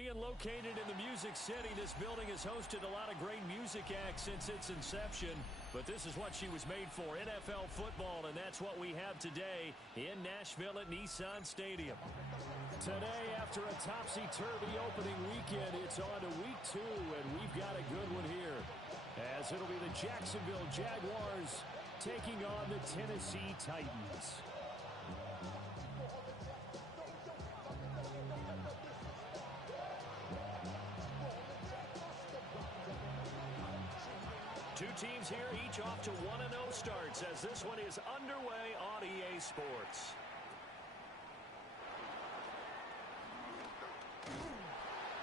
being located in the Music City, this building has hosted a lot of great music acts since its inception. But this is what she was made for, NFL football, and that's what we have today in Nashville at Nissan Stadium. Today, after a topsy-turvy opening weekend, it's on to week 2, and we've got a good one here. As it'll be the Jacksonville Jaguars taking on the Tennessee Titans. Two teams here, each off to 1-0 starts as this one is underway on EA Sports.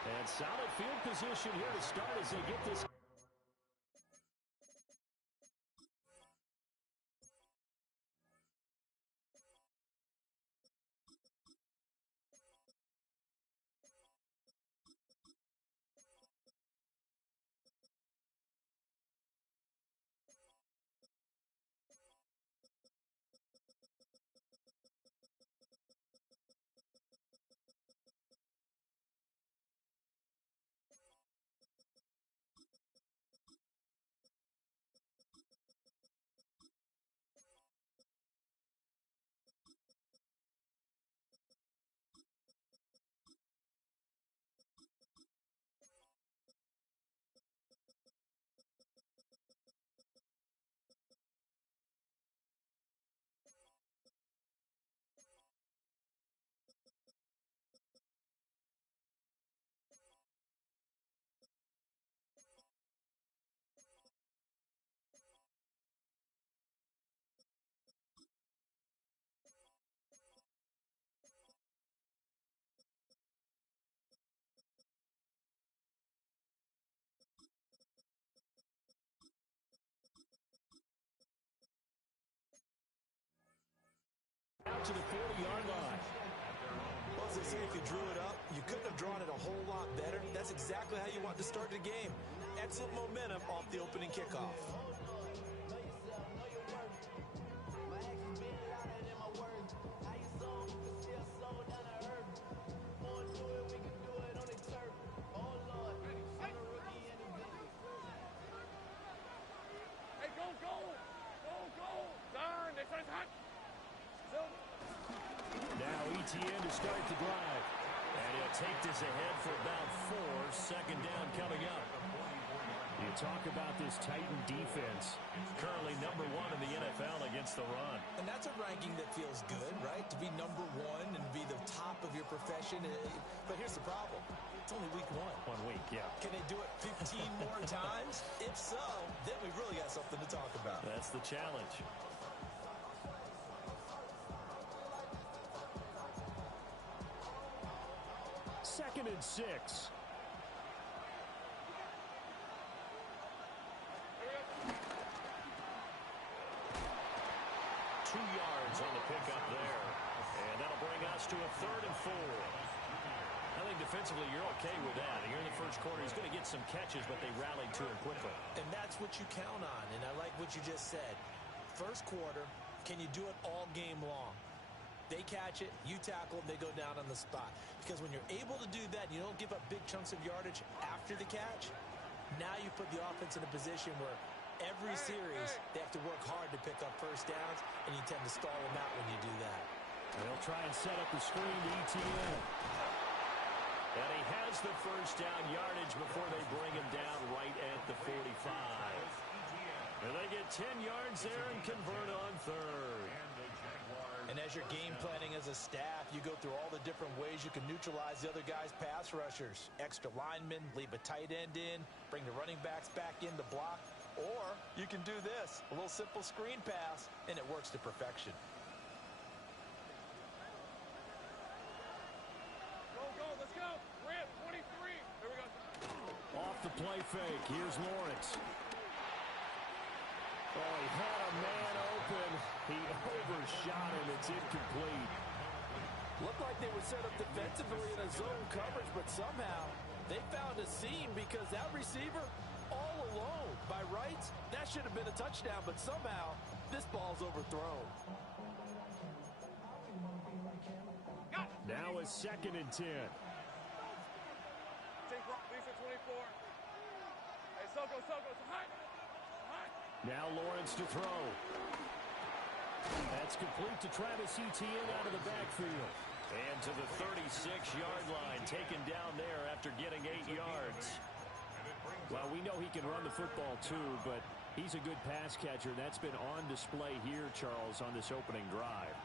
And solid field position here to start as they get this. Out to the 40-yard line. Well, as they say, if you drew it up, you couldn't have drawn it a whole lot better. That's exactly how you want to start the game. Excellent momentum off the opening kickoff. Now ETN to start the drive. And he'll take this ahead for about 4. Second down coming up. You talk about this Titan defense. Currently number 1 in the NFL against the run. And that's a ranking that feels good, right? To be number 1 and be the top of your profession. But here's the problem. It's only week 1. 1 week, yeah. Can they do it 15 more times? If so, then we really got something to talk about. That's the challenge. Second and 6. 2 yards on the pickup there. And that'll bring us to a 3rd and 4. I think defensively you're okay with that. Here in the first quarter, he's going to get some catches, but they rallied to him quickly. And that's what you count on, and I like what you just said. First quarter, can you do it all game long? They catch it, you tackle them, they go down on the spot. Because when you're able to do that, you don't give up big chunks of yardage after the catch, now you put the offense in a position where every series they have to work hard to pick up first downs, and you tend to stall them out when you do that. They'll try and set up the screen to ETN. And he has the first down yardage before they bring him down right at the 45. And they get 10 yards there and convert on 3rd. And as you're game planning as a staff, you go through all the different ways you can neutralize the other guy's pass rushers. Extra linemen, leave a tight end in, bring the running backs back in to block. Or you can do this, a little simple screen pass, and it works to perfection. Go, let's go. We're at 23. Here we go. Off the play fake, here's Lawrence. Oh, he had a man open. He overshot him. It's incomplete. Looked like they were set up defensively in a zone coverage, but somehow they found a seam because that receiver all alone. By rights, that should have been a touchdown, but somehow this ball's overthrown. Now a 2nd and 10. Lisa 24. Hey, Soko, high. Now Lawrence to throw. That's complete to Travis Etienne out of the backfield. And to the 36-yard line, taken down there after getting 8 yards. Well, we know he can run the football too, but he's a good pass catcher. That's been on display here, Charles, on this opening drive.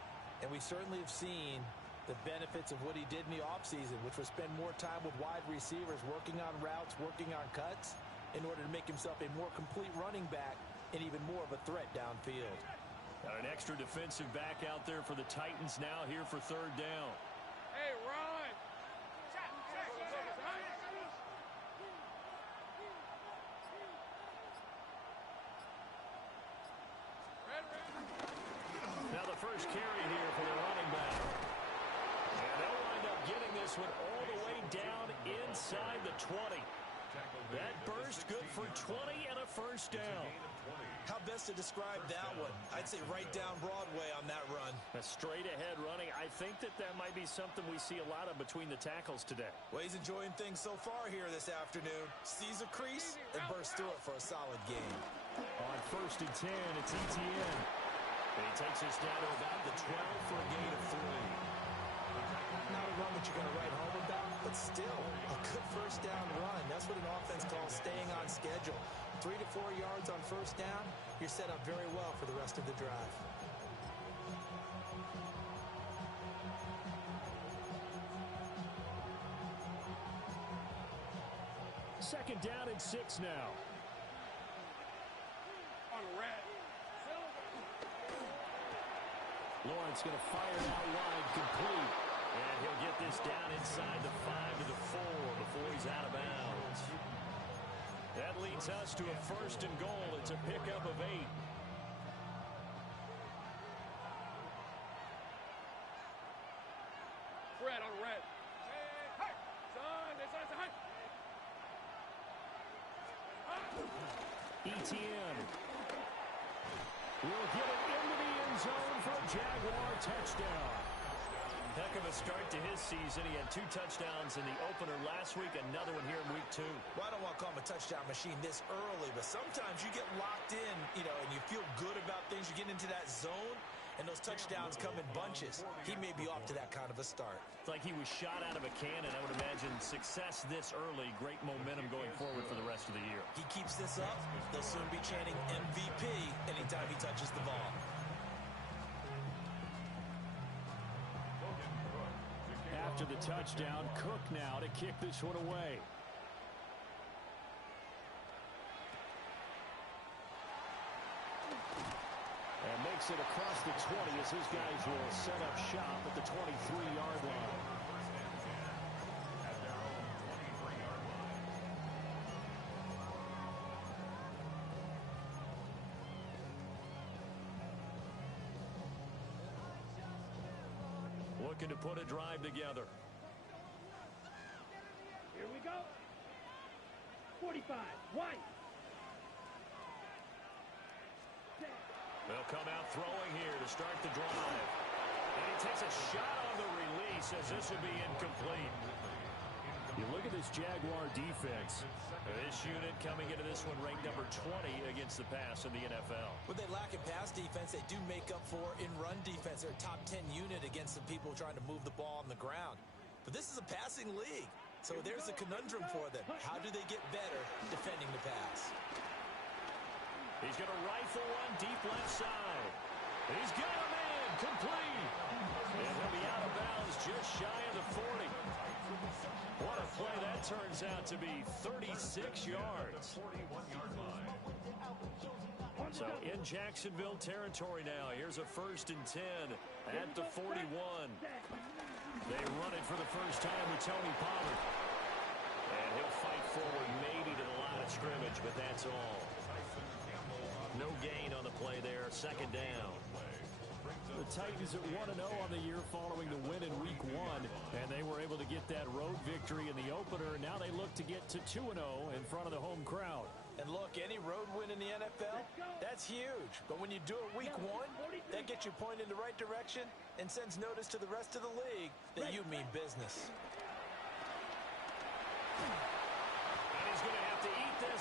And we certainly have seen the benefits of what he did in the offseason, which was spend more time with wide receivers, working on routes, working on cuts, in order to make himself a more complete running back and even more of a threat downfield. Got an extra defensive back out there for the Titans now here for third down. Hey, Ron. Now the first carry here for the running back. And they'll wind up getting this one all the way down inside the 20. That burst good for 20 and a first down. How best to describe that one? I'd say right down Broadway on that run. A straight-ahead running. I think that might be something we see a lot of between the tackles today. Well, he's enjoying things so far here this afternoon. Sees a crease and bursts through it for a solid gain. On 1st and 10, it's Etienne. And he takes us down to about the 12 for a gain of 3. Not a run that you're going to write home about, but still a good first down run. That's what an offense calls staying on schedule. 3 to 4 yards on first down, you're set up very well for the rest of the drive. Second down and 6 now. On red. Lawrence going to fire it out wide, complete. And he'll get this down inside the 5 to the 4 before he's out of bounds. That leads us to a 1st and goal. It's a pickup of 8. Fred on red. Hey, son, Etienne will get it into the end zone for a Jaguar touchdown. Heck of a start to his season. He had 2 touchdowns in the opener last week, another one here in week 2. Well, I don't want to call him a touchdown machine this early, but sometimes you get locked in, and you feel good about things. You get into that zone, and those touchdowns come in bunches. He may be off to that kind of a start. It's like he was shot out of a cannon. I would imagine success this early, great momentum going forward for the rest of the year. He keeps this up, they'll soon be chanting MVP anytime he touches the ball. After the touchdown, Cook now to kick this one away. And makes it across the 20 as his guys will set up shop at the 23-yard line. Looking to put a drive together. Here we go. 45, White. They'll come out throwing here to start the drive. And he takes a shot on the release as this will be incomplete. You look at this Jaguar defense. This unit coming into this one ranked number 20 against the pass in the NFL. When they lack in pass defense, they do make up for in run defense. They're a top 10 unit against the people trying to move the ball on the ground. But this is a passing league, so there's a conundrum for them. How do they get better defending the pass? He's going to rifle one deep left side. He's got a man complete. And he'll be out of bounds just shy of the 40. What a play that turns out to be, 36 yards. So in Jacksonville territory now. Here's a 1st and 10 at the 41. They run it for the first time with Tony Pollard. And he'll fight forward maybe to the line of scrimmage, but that's all. No gain on the play there. 2nd down. The Titans at 1-0 on the year following the win in week 1, and they were able to get that road victory in the opener. Now they look to get to 2-0 in front of the home crowd. And look, any road win in the NFL, that's huge. But when you do it week 1, that gets you pointed in the right direction and sends notice to the rest of the league that you mean business.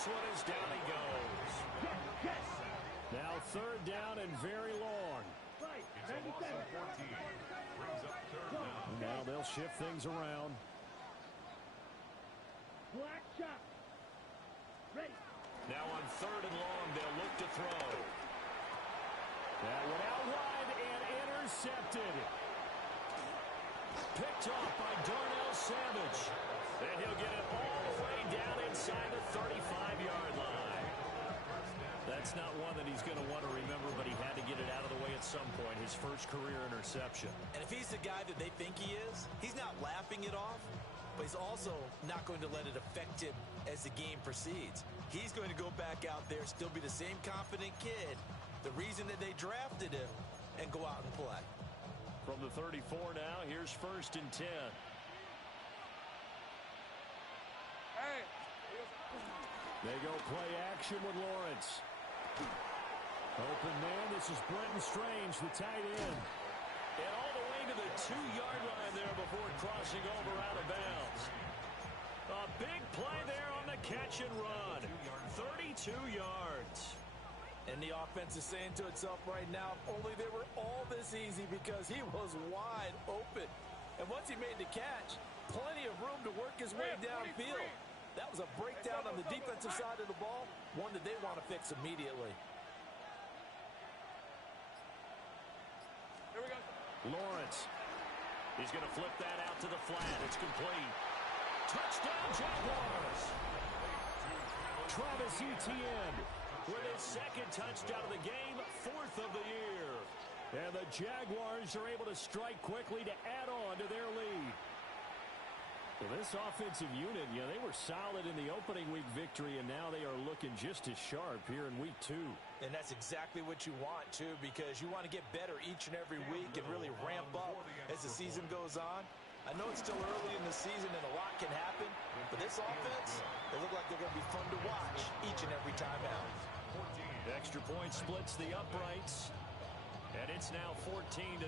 this one is down he goes. Now third down and very long. Now they'll shift things around. Black shot. Ready. Now on third and long, they'll look to throw. That went out wide and intercepted. Picked off by Darnell Savage. And he'll get it all the way down inside the 35-yard line. That's not one that he's going to want to remember, but he had to get it out of the way at some point, his first career interception. And if he's the guy that they think he is, he's not laughing it off, but he's also not going to let it affect him as the game proceeds. He's going to go back out there, still be the same confident kid, the reason that they drafted him, and go out and play. From the 34 now, here's first and 10. Hey. They go play action with Lawrence. Open man, this is Brenton Strange, the tight end. And all the way to the 2-yard line there before crossing over out of bounds. A big play there on the catch and run. 32 yards. And the offense is saying to itself right now, if only they were all this easy, because he was wide open. And once he made the catch, plenty of room to work his way downfield. That was a breakdown on the defensive side of the ball, one that they want to fix immediately. Here we go. Lawrence. He's going to flip that out to the flat. It's complete. Touchdown, Jaguars. Travis Etienne with his second touchdown of the game, 4th of the year. And the Jaguars are able to strike quickly to add on to their lead. Well, this offensive unit, they were solid in the opening week victory, and now they are looking just as sharp here in week 2. And that's exactly what you want, too, because you want to get better each and every week and really ramp up as the season goes on. I know it's still early in the season and a lot can happen, but this offense, they look like they're going to be fun to watch each and every time out. Extra point splits the uprights, and it's now 14-0.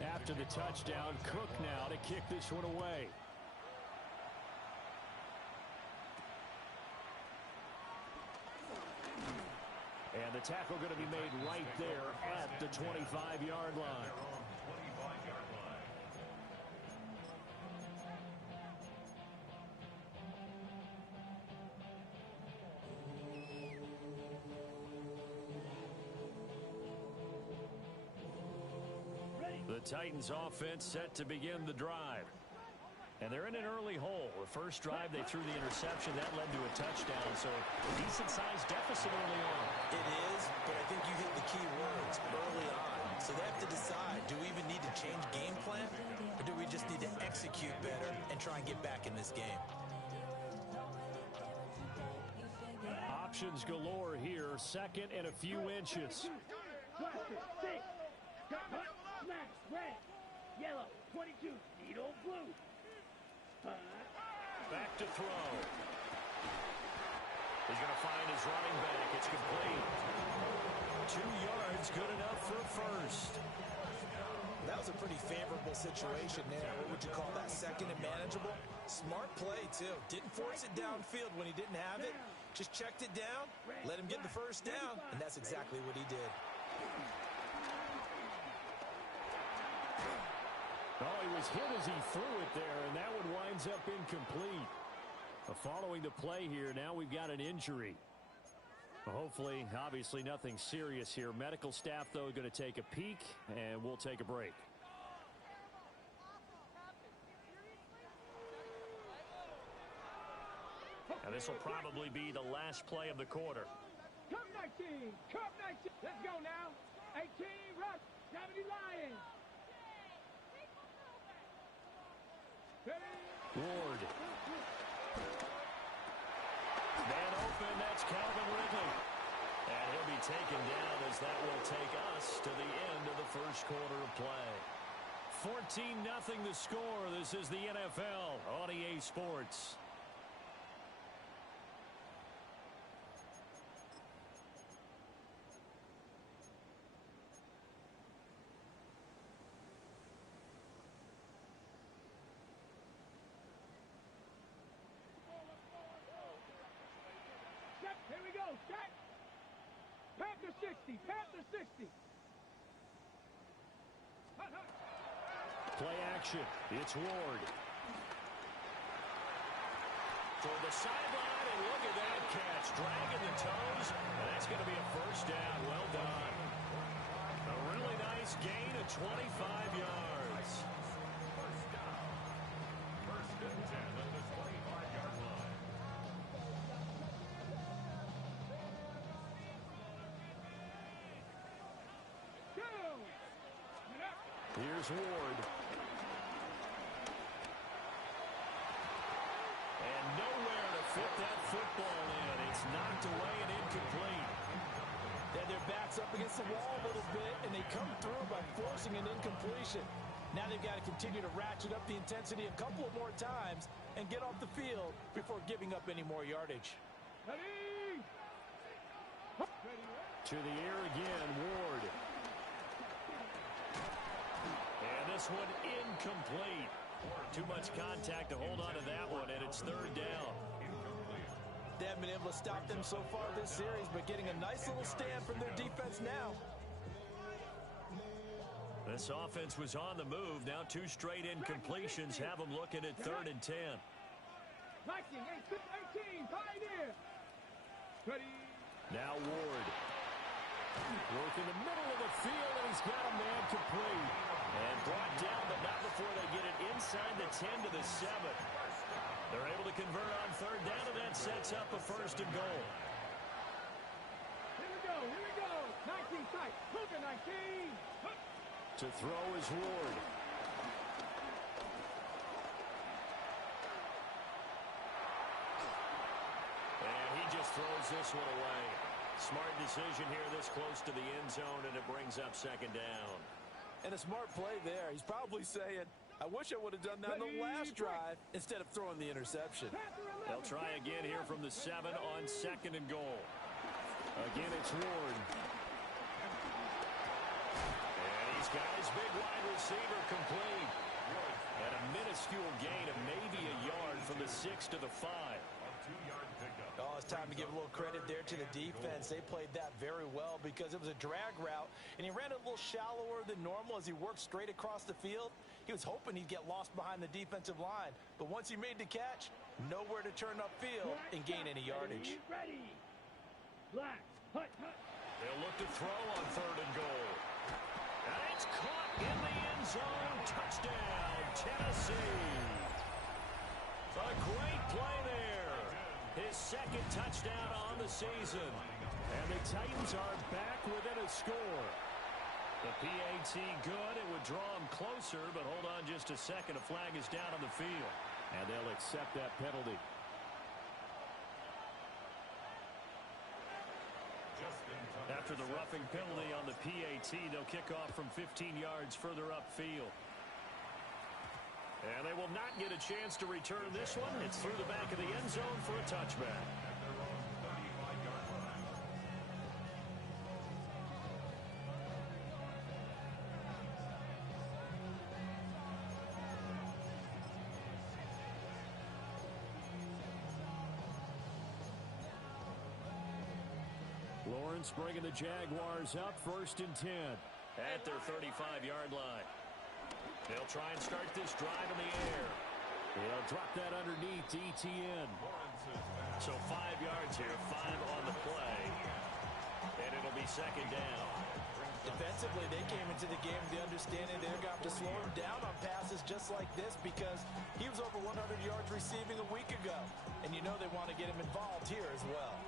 After the touchdown, Cook now to kick this one away. And the tackle going to be made right there at the 25-yard line. The Titans offense set to begin the drive. And they're in an early hole. The first drive, they threw the interception. That led to a touchdown, so a decent-sized deficit early on. It is, but I think you hit the key words early on. So they have to decide, do we even need to change game plan, or do we just need to execute better and try and get back in this game? Options galore here. Second and a few inches. Blaster, 6. Cut, smash, red. Yellow, 22. Needle, blue. Back to throw. He's going to find his running back. It's complete. 2 yards, good enough for a first. That was a pretty favorable situation there. What would you call that? Second and manageable? Smart play, too. Didn't force it downfield when he didn't have it. Just checked it down, let him get the first down, and that's exactly what he did. Oh, he was hit as he threw it there, and that one winds up incomplete. Following the play here, now we've got an injury. Hopefully, obviously nothing serious here. Medical staff, though, going to take a peek, and we'll take a break. And this will probably be the last play of the quarter. Cup 19. Cup 19. Let's go now. 18, rush. 70 Lions. Ward. Man open, that's Calvin Ridley. And he'll be taken down as that will take us to the end of the first quarter of play. 14-0 the score. This is the NFL on EA Sports. Jack. Panther 60. Panther 60. Hut, hut. Play action. It's Ward. Toward the sideline, and look at that catch. Dragging the toes, and that's going to be a first down. Well done. A really nice gain of 25 yards. First and 10 at the 25-yard line. Go. Here's Ward. And nowhere to fit that football in. It's knocked away and incomplete. And their back's up against the wall a little bit, and they come through by forcing an incompletion. Now they've got to continue to ratchet up the intensity a couple of more times and get off the field before giving up any more yardage. Ready. To the air again, Ward. And this one incomplete. Too much contact to hold on to that one, and it's third down. They haven't been able to stop them so far this series, but getting a nice little stand from their defense now. This offense was on the move. Now two straight incompletions have them looking at 3rd and 10. Viking 18. Pioneer. Ready. Now Ward. Work in the middle of the field, and he's got a man complete. And brought down, but not before they get it inside the 10 to the 7. They're able to convert on 3rd down, and that sets up a 1st and goal. Here we go. 19 sight. Hooker 19. To throw is Ward. And he just throws this one away. Smart decision here this close to the end zone, and it brings up 2nd down. And a smart play there. He's probably saying, I wish I would have done that on the last drive instead of throwing the interception. They'll try again here from the 7 on 2nd and goal. Again, it's Ward. And he's got his big wide receiver complete. And a minuscule gain of maybe a yard from the 6 to the 5. Oh, it's time to give a little credit there to the defense. They played that very well because it was a drag route, and he ran it a little shallower than normal as he worked straight across the field. He was hoping he'd get lost behind the defensive line, but once he made the catch, nowhere to turn upfield and gain any yardage. Ready. Black. Hut. They'll look to throw on 3rd and goal. And it's caught in the end zone. Touchdown, Tennessee. A great play there. His 2nd touchdown on the season. And the Titans are back within a score. The PAT good. It would draw him closer, but hold on just a second. A flag is down on the field. And they'll accept that penalty. After the roughing penalty on the PAT, they'll kick off from 15 yards further upfield. And they will not get a chance to return this one. It's through the back of the end zone for a touchback. Lawrence bringing the Jaguars up 1st and 10 at their 35-yard line. They'll try and start this drive in the air. They'll drop that underneath to ETN. So 5 yards here, 5 on the play. And it'll be 2nd down. Defensively, they came into the game with the understanding they're going to have to slow him down on passes just like this because he was over 100 yards receiving a week ago. And you know they want to get him involved here as well.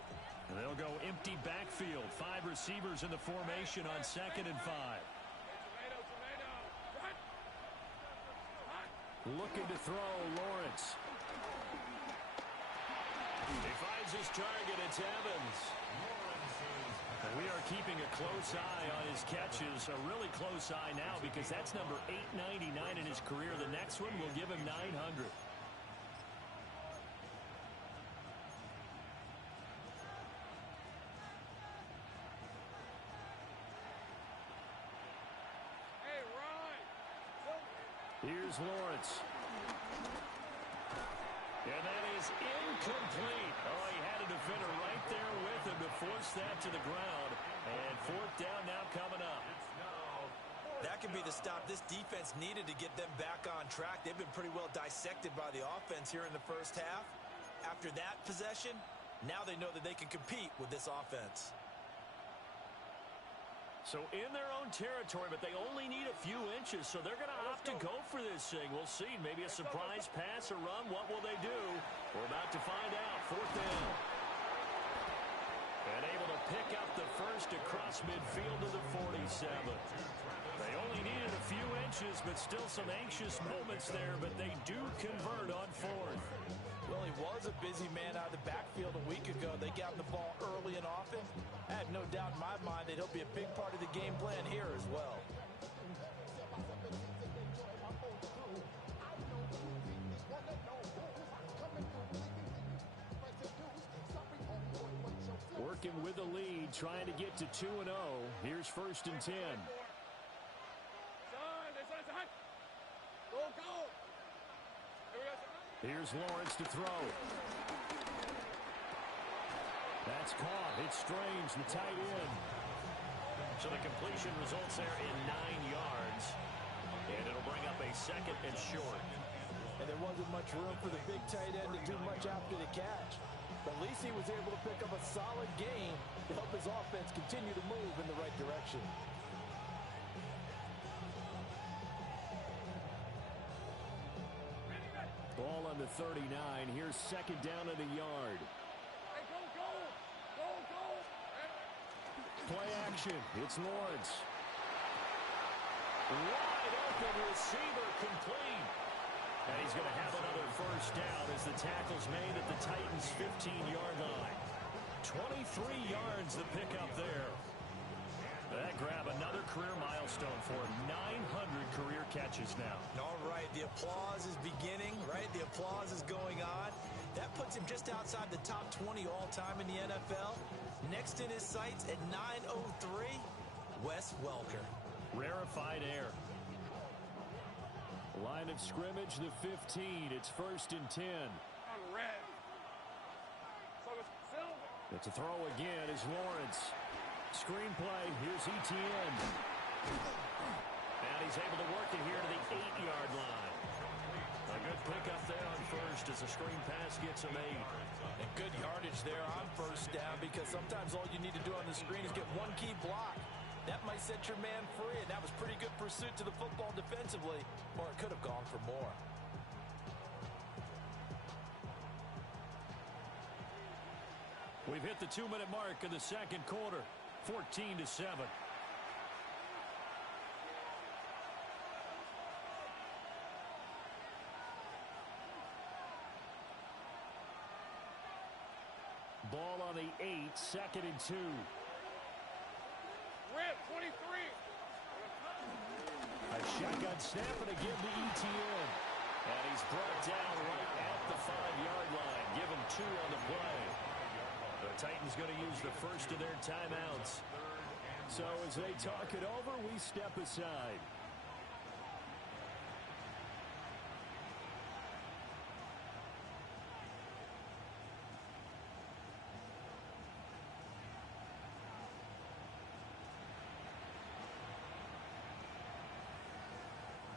And they'll go empty backfield. 5 receivers in the formation on 2nd and 5. Looking to throw, Lawrence. He finds his target. It's Evans. And we are keeping a close eye on his catches. A really close eye now because that's number 899 in his career. The next one will give him 900. Here's Lawrence. And that is is incomplete. Oh, he had a defender right there with him to force that to the ground. And fourth down now coming up. That could be the stop this defense needed to get them back on track. They've been pretty well dissected by the offense here in the first half. After that possession, now they know that they can compete with this offense. So in their own territory, but they only need a few inches, so they're going to opt to go for this thing. We'll see. Maybe a surprise pass or run. What will they do? We're about to find out. Fourth down. And able to pick up the first across midfield to the 47. They only needed a few inches, but still some anxious moments there, but they do convert on fourth. Well, he was a busy man out of the backfield a week ago. They got him the ball early and often. I have no doubt in my mind that he'll be a big part of the game plan here as well. Working with the lead, trying to get to 2-0. Here's first and 10. Here's Lawrence to throw. That's caught. It's Strange, the tight end. So the completion results there in 9 yards. And it'll bring up a second and short. And there wasn't much room for the big tight end to do much after the catch. But at least he was able to pick up a solid gain to help his offense continue to move in the right direction. Ball on the 39. Here's second down at a yard. Hey, go! Play action. It's Lawrence. Wide open receiver complete. And he's going to have another first down as the tackle's made at the Titans' 15-yard line. 23 yards the pickup there. That grab another career milestone for him. 900 career catches now. All right, the applause is beginning, right? The applause is going on. That puts him just outside the top 20 all-time in the NFL. Next in his sights at 903, Wes Welker. Rarefied air. Line of scrimmage, the 15. It's first and 10. On red. So it's Silver. It's a throw again is Lawrence. Screenplay, here's ETN. And he's able to work it here to the 8-yard line. A good pickup there on first as the screen pass gets him 8. And good yardage there on first down because sometimes all you need to do on the screen is get one key block. That might set your man free, and that was pretty good pursuit to the football defensively, or it could have gone for more. We've hit the 2-minute mark in the second quarter. 14-7. Ball on the 8, second and 2. Red, 23. A shotgun snap and a give to ETN. And he's brought down right at the 5-yard line. Give him 2 on the play. The Titans going to use the first of their timeouts. So as they talk it over, we step aside.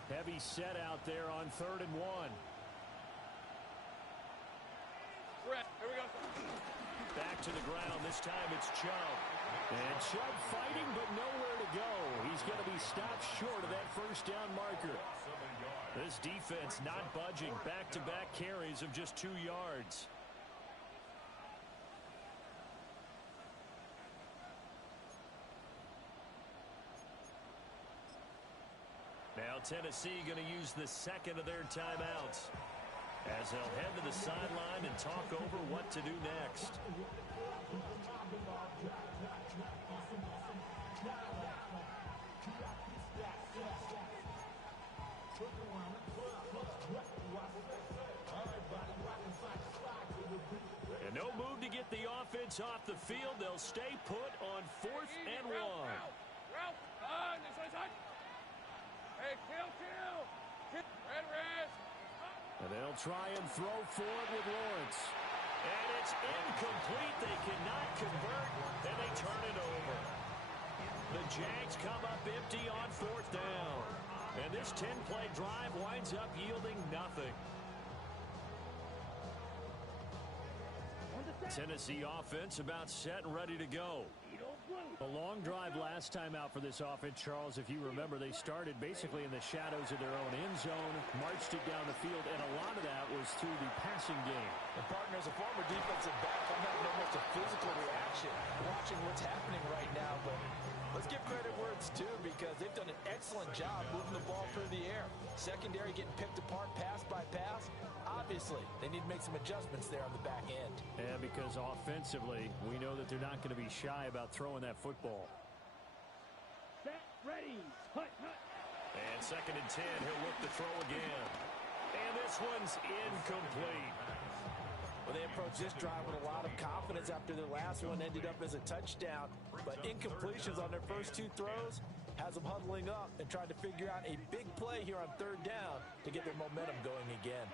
Heavy set out there on 3rd and 1. Red, here we go. Back to the ground. This time it's Chubb. And Chubb fighting, but nowhere to go. He's going to be stopped short of that first down marker. This defense not budging. Back-to-back carries of just 2 yards. Now Tennessee going to use the second of their timeouts as they'll head to the sideline and talk over what to do next. And no move to get the offense off the field. They'll stay put on 4th and 1. Ralph, this side. Hey, kill. Red. And they'll try and throw for it with Lawrence. And it's incomplete. They cannot convert, and they turn it over. The Jags come up empty on 4th down. And this 10-play drive winds up yielding nothing. Tennessee offense about set and ready to go. A long drive last time out for this offense, Charles. If you remember, they started basically in the shadows of their own end zone, marched it down the field, and a lot of that was through the passing game. And partner, as a former defensive back, I'm having almost a physical reaction watching what's happening right now. But let's give credit where it's due, because they've done an excellent job moving the ball through the air. Secondary getting picked apart pass by pass. Obviously, they need to make some adjustments there on the back end. Yeah, because offensively, we know that they're not going to be shy about throwing that football. Set, ready, hut, hut. And 2nd and 10, he'll look to throw again. And this one's incomplete. Well, they approached this drive with a lot of confidence after their last one ended up as a touchdown. But incompletions on their first 2 throws has them huddling up and trying to figure out a big play here on 3rd down to get their momentum going again.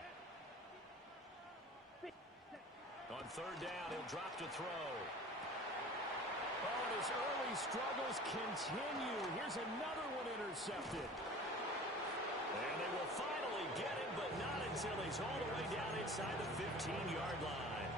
On 3rd down, he'll drop to throw. Oh, and his early struggles continue. Here's another one intercepted. And they will finally get him, but not until he's all the way down inside the 15-yard line.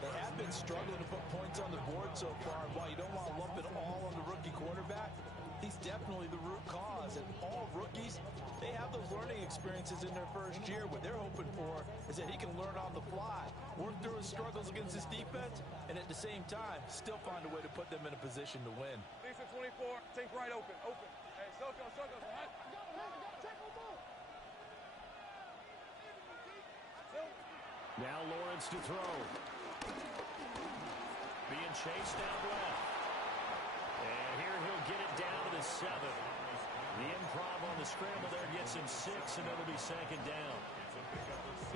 They have been struggling to put points on the board so far. While you don't want to lump it all on the rookie quarterback, he's definitely the root cause. And all rookies, they have those learning experiences in their first year. What they're hoping for is that he can learn on the fly, work through his struggles against his defense, and at the same time, still find a way to put them in a position to win. Lisa 24, take right open, open. Hey, Soko. Now Lawrence to throw. Being chased down left. And here he'll get it down to the 7. The improv on the scramble there gets him 6, and it'll be 2nd down.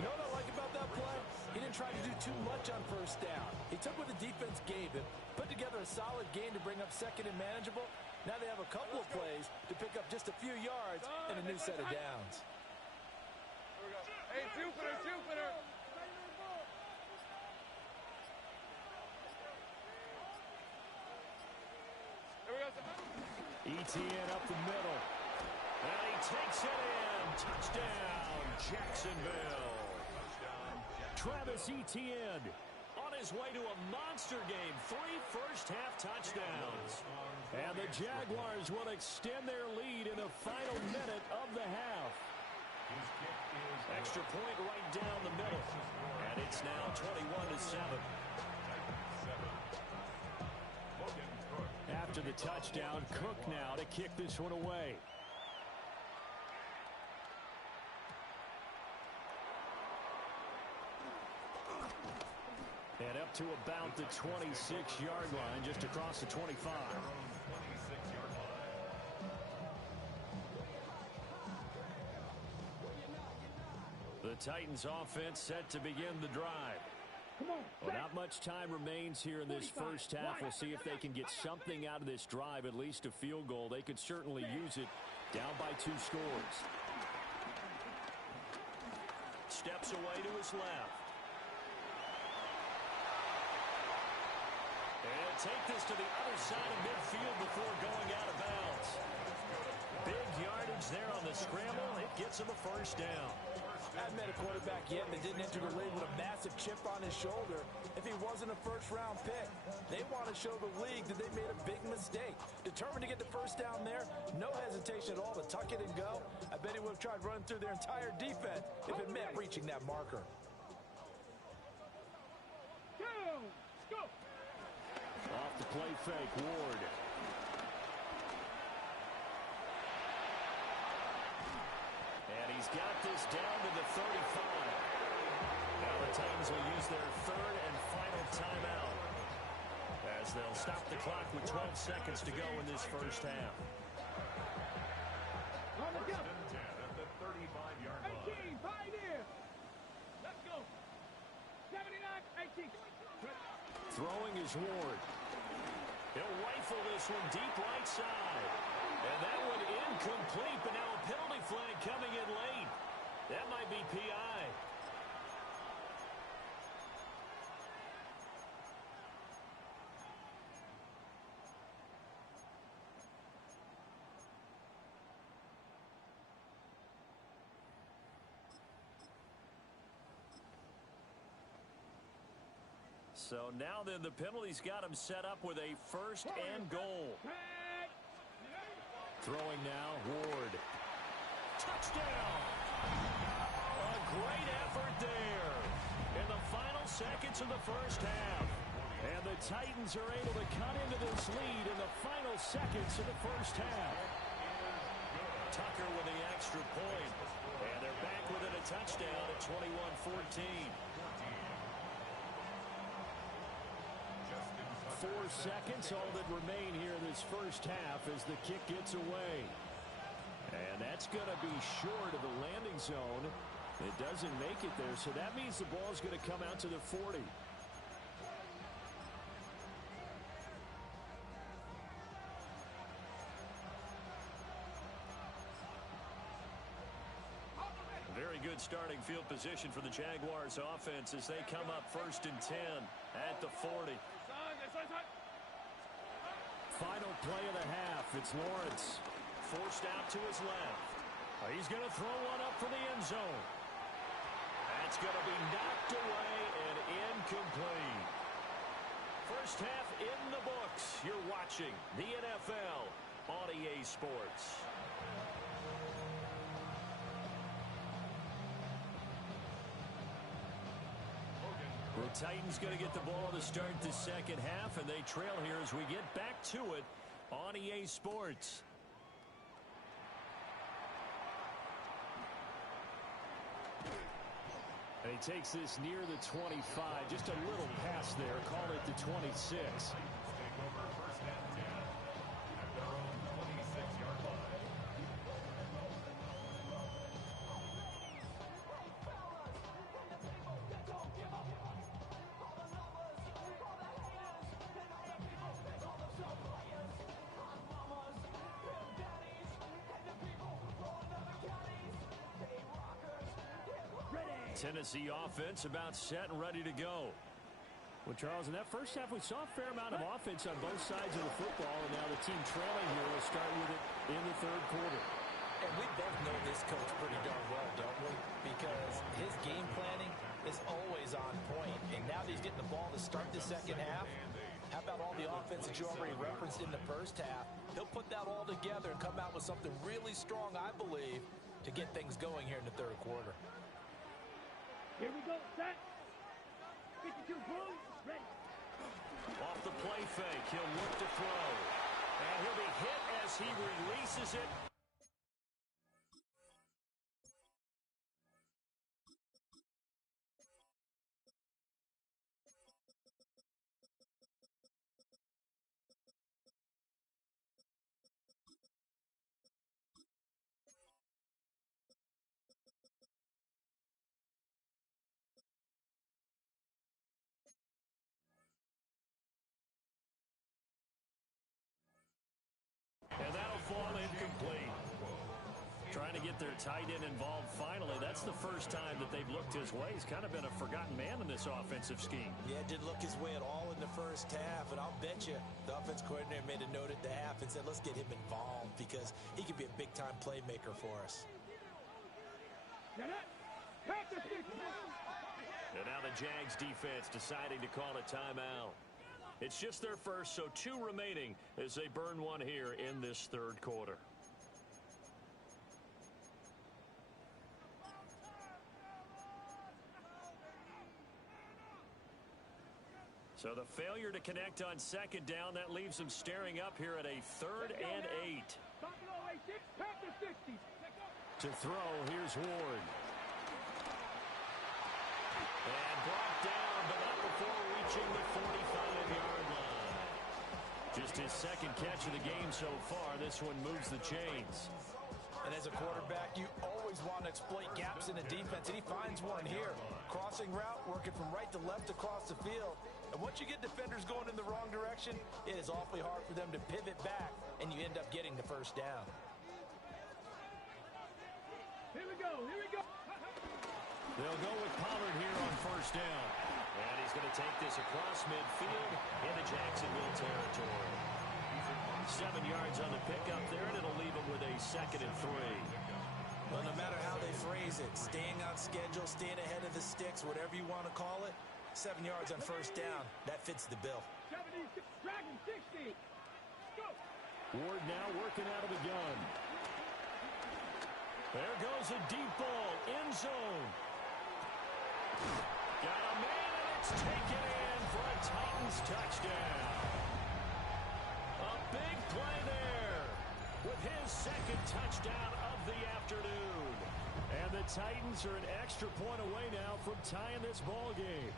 You know what I like about that play? He didn't try to do too much on 1st down. He took what the defense gave him, put together a solid game to bring up 2nd and manageable. Now they have a couple of plays to pick up just a few yards and a new set of downs. Here we go. Hey, Jupiter. Here we go. Etienne up the middle. And he takes it in. Touchdown, Jacksonville. Travis Etienne on his way to a monster game. 3 first-half touchdowns. And the Jaguars will extend their lead in the final minute of the half. Extra point right down the middle. And it's now 21-7. After the touchdown, Cook now to kick this one away. And up to about the 26-yard line, just across the 25. The Titans offense set to begin the drive. Well, not much time remains here in this first half. We'll see if they can get something out of this drive, at least a field goal. They could certainly use it down by 2 scores. Steps away to his left. And take this to the other side of midfield before going out of bounds. Big yardage there on the scramble. It gets him a 1st down. I haven't met a quarterback yet that didn't enter the league with a massive chip on his shoulder if he wasn't a first-round pick. They want to show the league that they made a big mistake. Determined to get the 1st down there, no hesitation at all to tuck it and go. I bet he would have tried running through their entire defense if it meant reaching that marker. Go! Off the play fake, Ward. And he's got this down to the 35. Now the Titans will use their 3rd and final timeout as they'll stop the clock with 12 seconds to go in this first half. On the go. At the 35-yard line. 18, pioneer. Let's go. 79, 18. Throwing is Ward. He'll rifle this one deep right side. And that one incomplete, but now a penalty flag coming in late. That might be PI. So now then the penalty's got him set up with a first and goal. Throwing now, Ward. Touchdown! A great effort there in the final seconds of the first half. And the Titans are able to cut into this lead in the final seconds of the first half. Tucker with the extra point. And they're back within a touchdown at 21-14. 4 seconds, all that remain here in this first half as the kick gets away. And that's going to be short of the landing zone. It doesn't make it there, so that means the ball is going to come out to the 40. Very good starting field position for the Jaguars offense as they come up 1st and 10 at the 40. Final play of the half. It's Lawrence. Forced out to his left. He's going to throw one up for the end zone. That's going to be knocked away and incomplete. First half in the books. You're watching the NFL on EA Sports. The Titans going to get the ball to start the second half, and they trail here as we get back to it on EA Sports. And he takes this near the 25, just a little pass there, call it the 26. Tennessee offense about set and ready to go. Well, Charles, in that first half, we saw a fair amount of offense on both sides of the football, and now the team trailing here will start with it in the third quarter. And we both know this coach pretty darn well, don't we? Because his game planning is always on point, and now that he's getting the ball to start the second half, how about all the offense that you already referenced in the first half? He'll put that all together and come out with something really strong, I believe, to get things going here in the third quarter. Here we go, set. 52 boom, ready. Off the play fake, he'll look to throw. And he'll be hit as he releases it. And that'll fall incomplete. Trying to get their tight end involved finally. That's the first time that they've looked his way. He's kind of been a forgotten man in this offensive scheme. Yeah, didn't look his way at all in the first half. And I'll bet you the offense coordinator made a note at the half and said, let's get him involved because he could be a big-time playmaker for us. And now the Jags defense deciding to call a timeout. It's just their first, so 2 remaining as they burn one here in this third quarter. So the failure to connect on second down, that leaves them staring up here at a 3rd and 8. To throw, here's Ward. And brought down, but not before reaching the 45-yard line. Just his second catch of the game so far. This one moves the chains. And as a quarterback, you always want to exploit gaps in the defense, and he finds one here. Crossing route, working from right to left across the field. And once you get defenders going in the wrong direction, it is awfully hard for them to pivot back, and you end up getting the first down. Here we go, here we go. They'll go with Pollard here on first down. And he's going to take this across midfield into Jacksonville territory. 7 yards on the pickup there, and it'll leave him with a 2nd and 3. Well, no matter how they phrase it, staying on schedule, staying ahead of the sticks, whatever you want to call it, 7 yards on first down, that fits the bill. 70, Dragon 60. Go. Ward now working out of the gun. There goes a deep ball, end zone. Got a man, and it's taken in for a Titans touchdown. A big play there with his 2nd touchdown of the afternoon. And the Titans are an extra point away now from tying this ball game.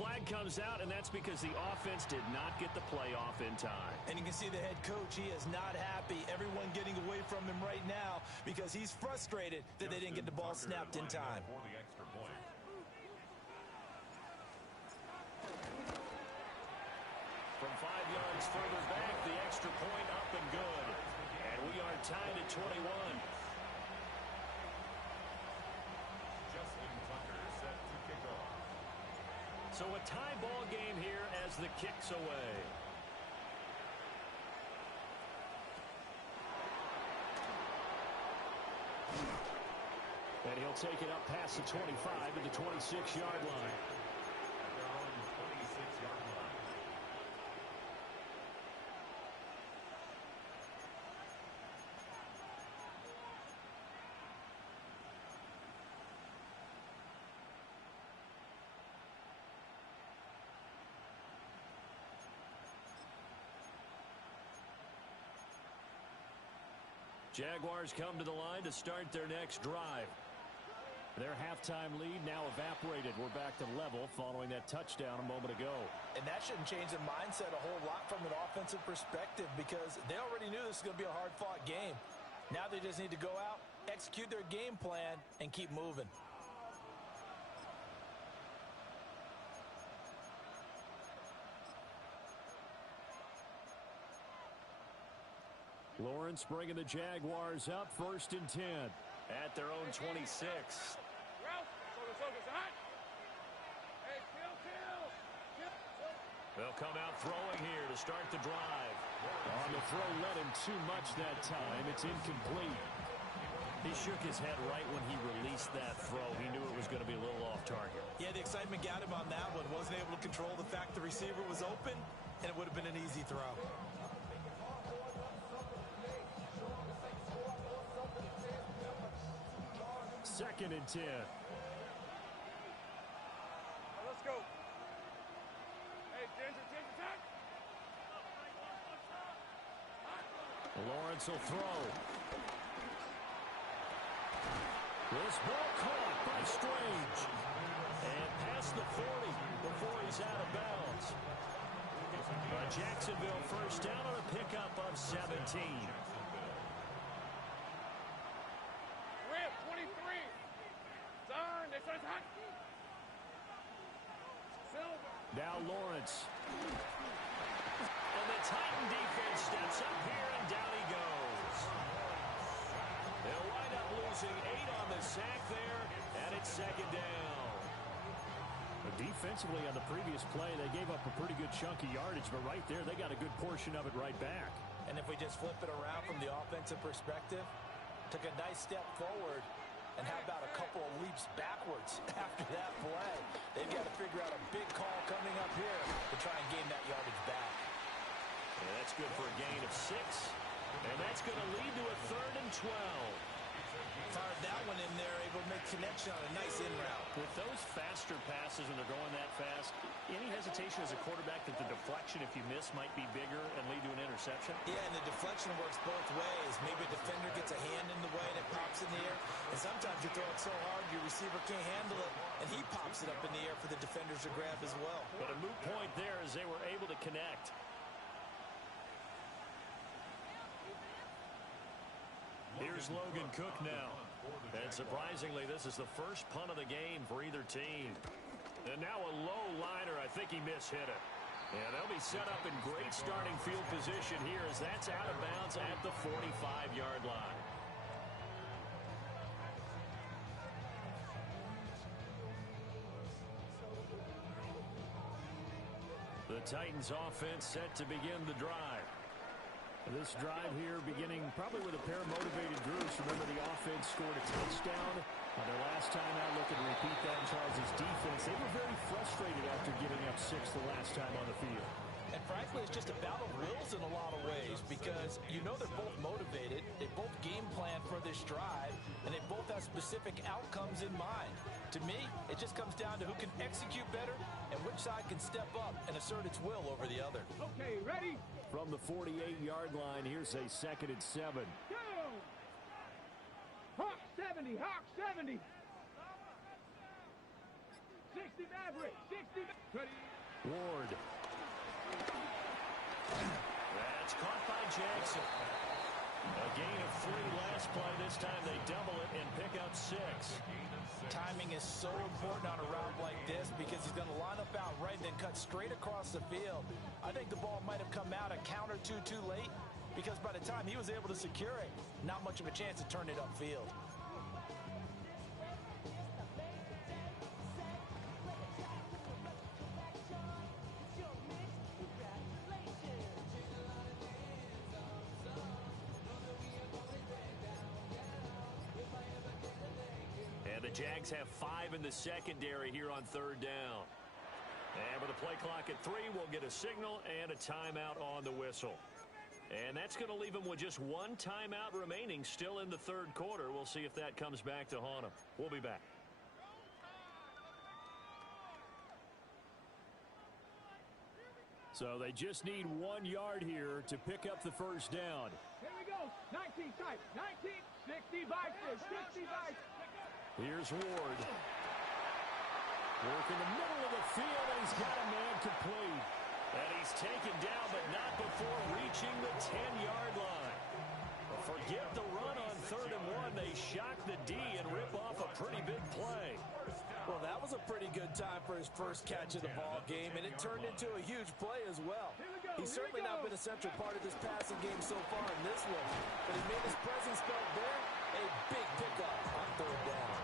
Flag comes out, and that's because the offense did not get the play off in time. And you can see the head coach, he is not happy. Everyone getting away from him right now because he's frustrated that they didn't get the ball snapped in time. From 5 yards further back, the extra point up and good. And we are tied at 21. So a tie ball game here as the kick's away. And he'll take it up past the 25 to the 26-yard line. Jaguars come to the line to start their next drive. Their halftime lead now evaporated. We're back to level following that touchdown a moment ago. And that shouldn't change the mindset a whole lot from an offensive perspective because they already knew this was going to be a hard-fought game. Now they just need to go out, execute their game plan, and keep moving. Lawrence bringing the Jaguars up 1st and 10 at their own 26. They'll come out throwing here to start the drive. On the throw led him too much that time. It's incomplete. He shook his head right when he released that throw. He knew it was going to be a little off target. Yeah, the excitement got him on that one. Wasn't able to control the fact the receiver was open, and it would have been an easy throw. 2nd and 10. Let's go. Hey, Ginger, attack. Lawrence will throw. This ball caught by Strange. And past the 40 before he's out of bounds. Jacksonville first down on a pickup of 17. Now Lawrence. And the Titan defense steps up here, and down he goes. They'll wind up losing 8 on the sack there, and it's 2nd down. But defensively on the previous play, they gave up a pretty good chunk of yardage, but right there, they got a good portion of it right back. And if we just flip it around from the offensive perspective, took a nice step forward, and how about a couple of leaps backwards after that play? They've got to figure out a big call coming up here to try and gain that yardage back. Yeah, that's good for a gain of 6. And that's going to lead to a 3rd and 12. Fired that one in there, able to make connection on a nice in route. With those faster passes when they're going that fast, any hesitation as a quarterback that the deflection, if you miss, might be bigger and lead to an interception? Yeah, and the deflection works both ways. Maybe a defender gets a hand in the way and it pops in the air. And sometimes you throw it so hard your receiver can't handle it, and he pops it up in the air for the defenders to grab as well. But a moot point there as they were able to connect. Here's Logan Cook now. And surprisingly, this is the first punt of the game for either team. And now a low liner. I think he mishit it. And they'll be set up in great starting field position here as that's out of bounds at the 45-yard line. The Titans offense set to begin the drive. This drive here beginning probably with a pair of motivated groups. Remember, the offense scored a touchdown on their last time out, looking to repeat that in Charles' defense. They were very frustrated after giving up 6 the last time on the field. And frankly, it's just a battle of wills in a lot of ways because you know they're both motivated, they both game plan for this drive, and they both have specific outcomes in mind. To me, it just comes down to who can execute better and which side can step up and assert its will over the other. Okay, ready? From the 48-yard line, here's a 2nd and 7. Go! Hawk 70, Hawk 70. 60 Maverick, 60 Ready? Ward. That's caught by Jackson. A gain of 3 last play. This time they double it and pick up 6. Timing is so important on a route like this because he's going to line up out right and then cut straight across the field. I think the ball might have come out a count or two too late because by the time he was able to secure it, not much of a chance to turn it upfield. The Jags have 5 in the secondary here on 3rd down. And with the play clock at 3, we'll get a signal and a timeout on the whistle. And that's going to leave them with just 1 timeout remaining still in the 3rd quarter. We'll see if that comes back to haunt them. We'll be back. So they just need 1 yard here to pick up the first down. Here we go. 19 type. 19, 60 by 60 by. Here's Ward. Work in the middle of the field, and he's got a man complete. And he's taken down, but not before reaching the 10-yard line. Forget the run on 3rd and 1. They shock the D and rip off a pretty big play. Well, that was a pretty good time for his first catch of the ball game, and it turned into a huge play as well. He's certainly not been a central part of this passing game so far in this one, but he made his presence felt there. A big pickup on 3rd down.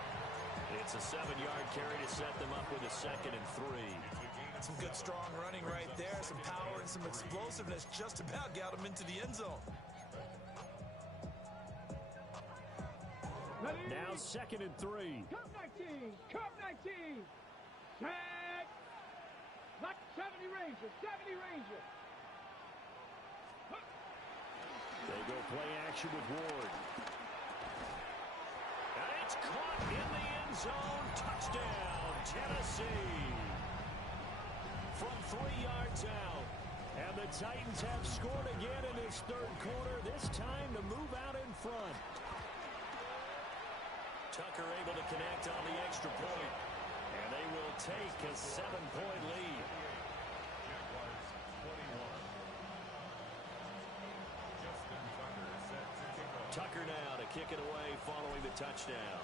It's a 7-yard carry to set them up with a 2nd and 3. Some good strong running right there, some power and some explosiveness just about got him into the end zone. Ready? Now 2nd and 3. Cup 19, Cup 19. Tag. Like 70 Ranger, 70 Ranger. They go play action with Ward. And it's caught in the end zone. Touchdown, Tennessee. From 3 yards out. And the Titans have scored again in this 3rd quarter. This time to move out in front. Tucker able to connect on the extra point. And they will take a 7-point lead. Tucker now to kick it away following the touchdown.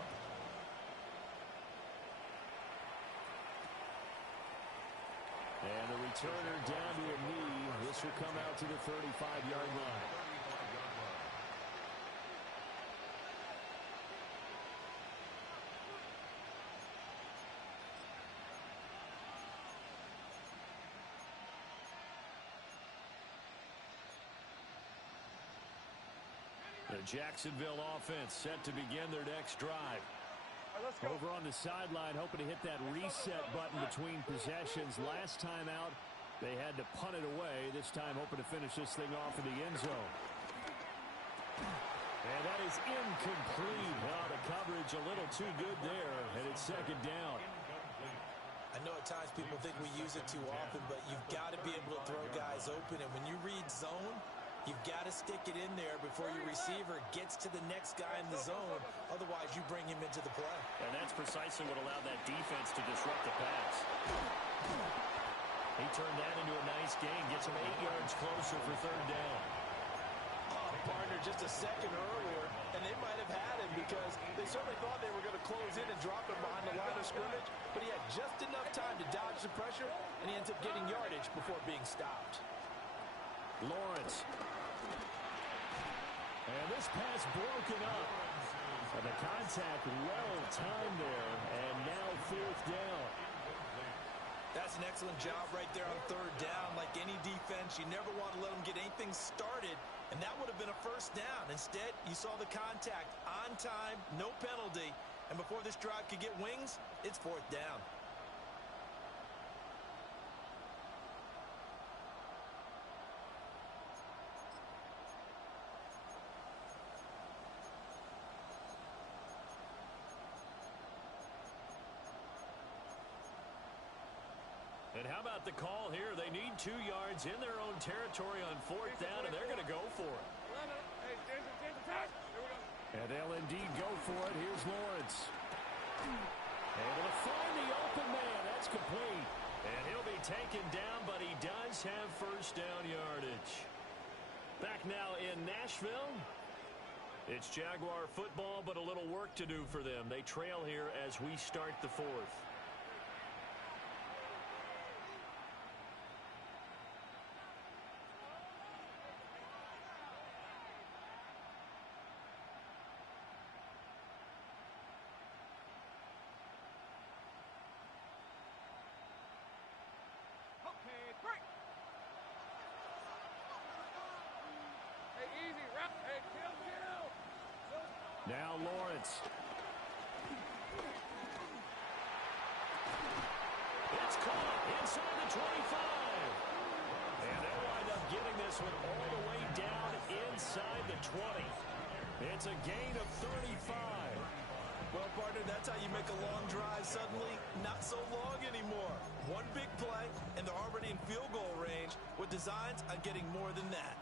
And the returner down to a knee. This will come out to the 35-yard line. The Jacksonville offense set to begin their next drive. Over on the sideline, hoping to hit that reset button between possessions. Last time out, they had to punt it away. This time, hoping to finish this thing off in the end zone. And that is incomplete. Oh, the coverage a little too good there, and it's second down. I know at times people think we use it too often, but you've got to be able to throw guys open. And when you read zone, you've got to stick it in there before your receiver gets to the next guy in the zone. Otherwise, you bring him into the play. And that's precisely what allowed that defense to disrupt the pass. He turned that into a nice gain, gets him 8 yards closer for third down. Partner just a second earlier, and they might have had him because they certainly thought they were going to close in and drop him behind the line of scrimmage, but he had just enough time to dodge the pressure, and he ends up getting yardage before being stopped. Lawrence. And this pass broken up. And the contact well timed there, and now fourth down. That's an excellent job right there on third down. Like any defense, you never want to let them get anything started, and that would have been a first down. Instead, you saw the contact on time, no penalty, and before this drive could get wings, it's fourth down. And how about the call here? They need 2 yards in their own territory on fourth down, and they're going to go for it. And they'll indeed go for it. Here's Lawrence. Able to find the open man. That's complete. And he'll be taken down, but he does have first down yardage. Back now in Nashville. It's Jaguar football, but a little work to do for them. They trail here as we start the fourth. Now Lawrence. It's caught inside the 25. And they'll wind up getting this one all the way down inside the 20. It's a gain of 35. Well, partner, that's how you make a long drive suddenly not so long anymore. One big play, and they're already in field goal range with designs on getting more than that.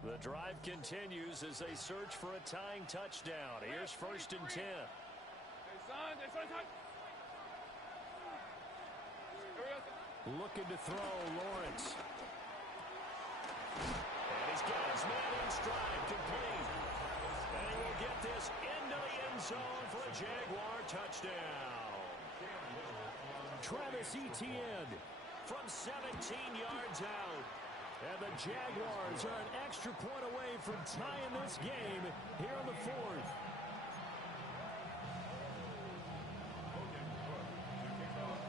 The drive continues as they search for a tying touchdown. Here's first and 10. Looking to throw, Lawrence. And he's got his man in stride, complete. And he will get this into the end zone for a Jaguar touchdown. Travis Etienne from 17 yards out. And the Jaguars are an extra point away from tying this game here in the fourth.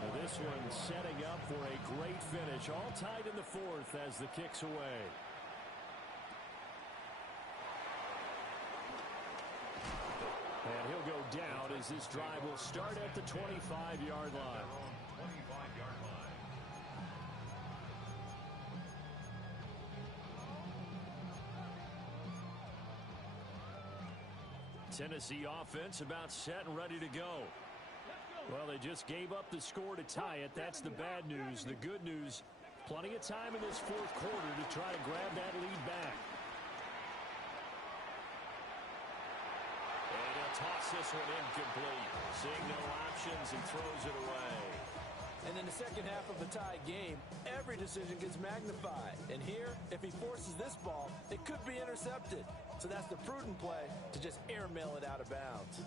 And this one setting up for a great finish. All tied in the fourth as the kick's away. And he'll go down as this drive will start at the 25-yard line. Tennessee offense about set and ready to go. Well, they just gave up the score to tie it. That's the bad news. The good news, plenty of time in this fourth quarter to try to grab that lead back. And he'll toss this one incomplete. Seeing no options and throws it away. And in the second half of a tie game, every decision gets magnified. And here, if he forces this ball, it could be intercepted. So that's the prudent play to just airmail it out of bounds.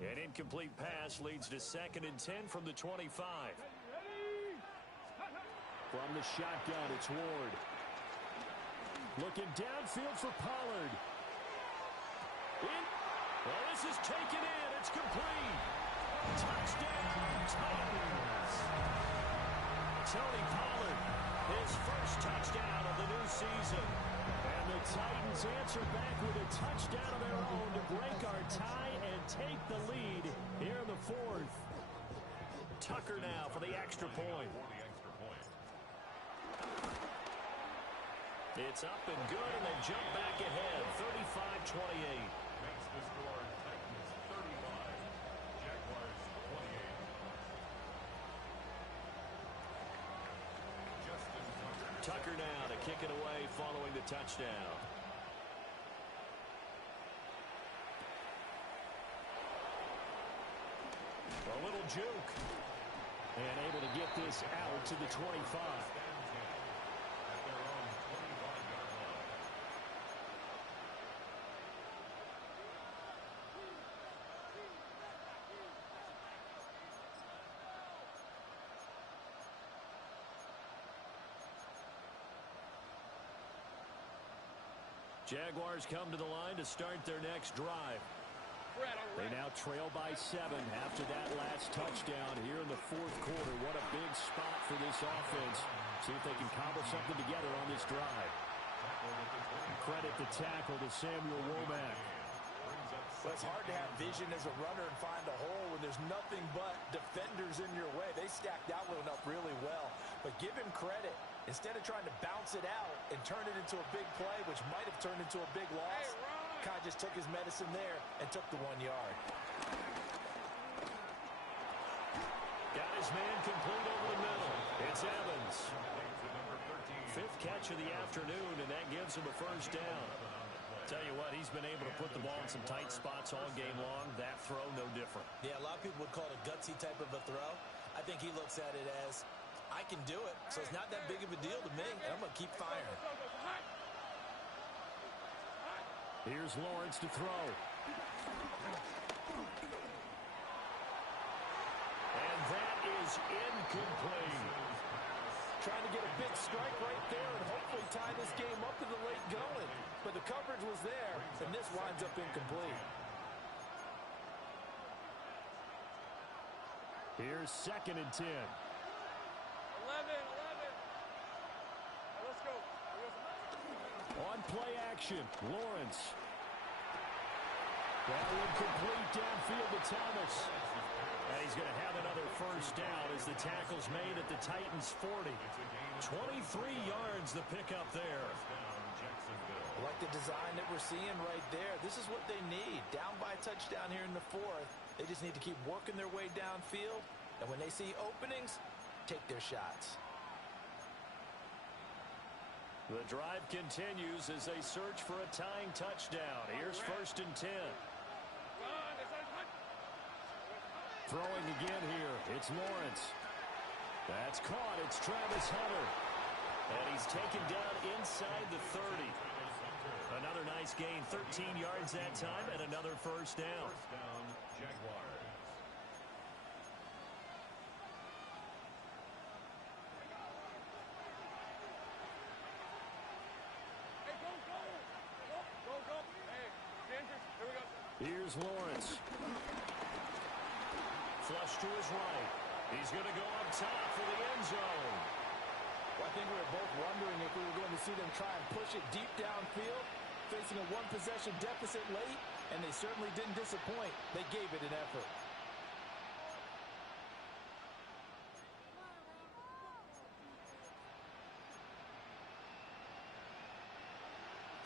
An incomplete pass leads to second and 10 from the 25. From the shotgun, it's Ward. Looking downfield for Pollard. Well, this is taken in. It's complete. Touchdown, Titans. Tony Pollard, his first touchdown of the new season. And the Titans answer back with a touchdown of their own to break our tie and take the lead here in the fourth. Tucker now for the extra point. It's up and good, and they jump back ahead, 35-28. Makes the score Titans 35, Jaguars 28. Justin Tucker now to kick it away following the touchdown. A little juke. And able to get this out to the 25. Jaguars come to the line to start their next drive. They now trail by 7 after that last touchdown here in the fourth quarter. What a big spot for this offense. See if they can cobble something together on this drive. Credit the tackle to Samuel Womack. Well, it's hard to have vision as a runner and find a hole when there's nothing but defenders in your way. They stacked that one up really well. But give him credit. Instead of trying to bounce it out and turn it into a big play, which might have turned into a big loss, Kai just took his medicine there and took the 1 yard. Got his man complete over the middle. It's Evans. Fifth catch of the afternoon, and that gives him a first down. Tell you what, he's been able to put the ball in some tight spots all game long. That throw, no different. Yeah, a lot of people would call it a gutsy type of a throw. I think he looks at it as, I can do it, so it's not that big of a deal to me, and I'm going to keep firing. Here's Lawrence to throw. And that is incomplete. Trying to get a big strike right there and hopefully tie this game up in the late going. But the coverage was there, and this winds up incomplete. Here's 2nd and 10. 11. Let's go. On play action, Lawrence. That one complete downfield to Thomas. And he's going to have another first down as the tackle's made at the Titans' 40. 23 yards the pickup there. I like the design that we're seeing right there. This is what they need. Down by a touchdown here in the fourth. They just need to keep working their way downfield. And when they see openings, take their shots. The drive continues as they search for a tying touchdown. Here's 1st and 10. Throwing again here. It's Lawrence. That's caught. It's Travis Hunter. And he's taken down inside the 30. Another nice gain. 13 yards that time and another first down. First down, Jaguars. Here's Lawrence. Flush to his right. He's going to go up top for the end zone. Well, I think we were both wondering if we were going to see them try and push it deep downfield, facing a one-possession deficit late, and they certainly didn't disappoint. They gave it an effort.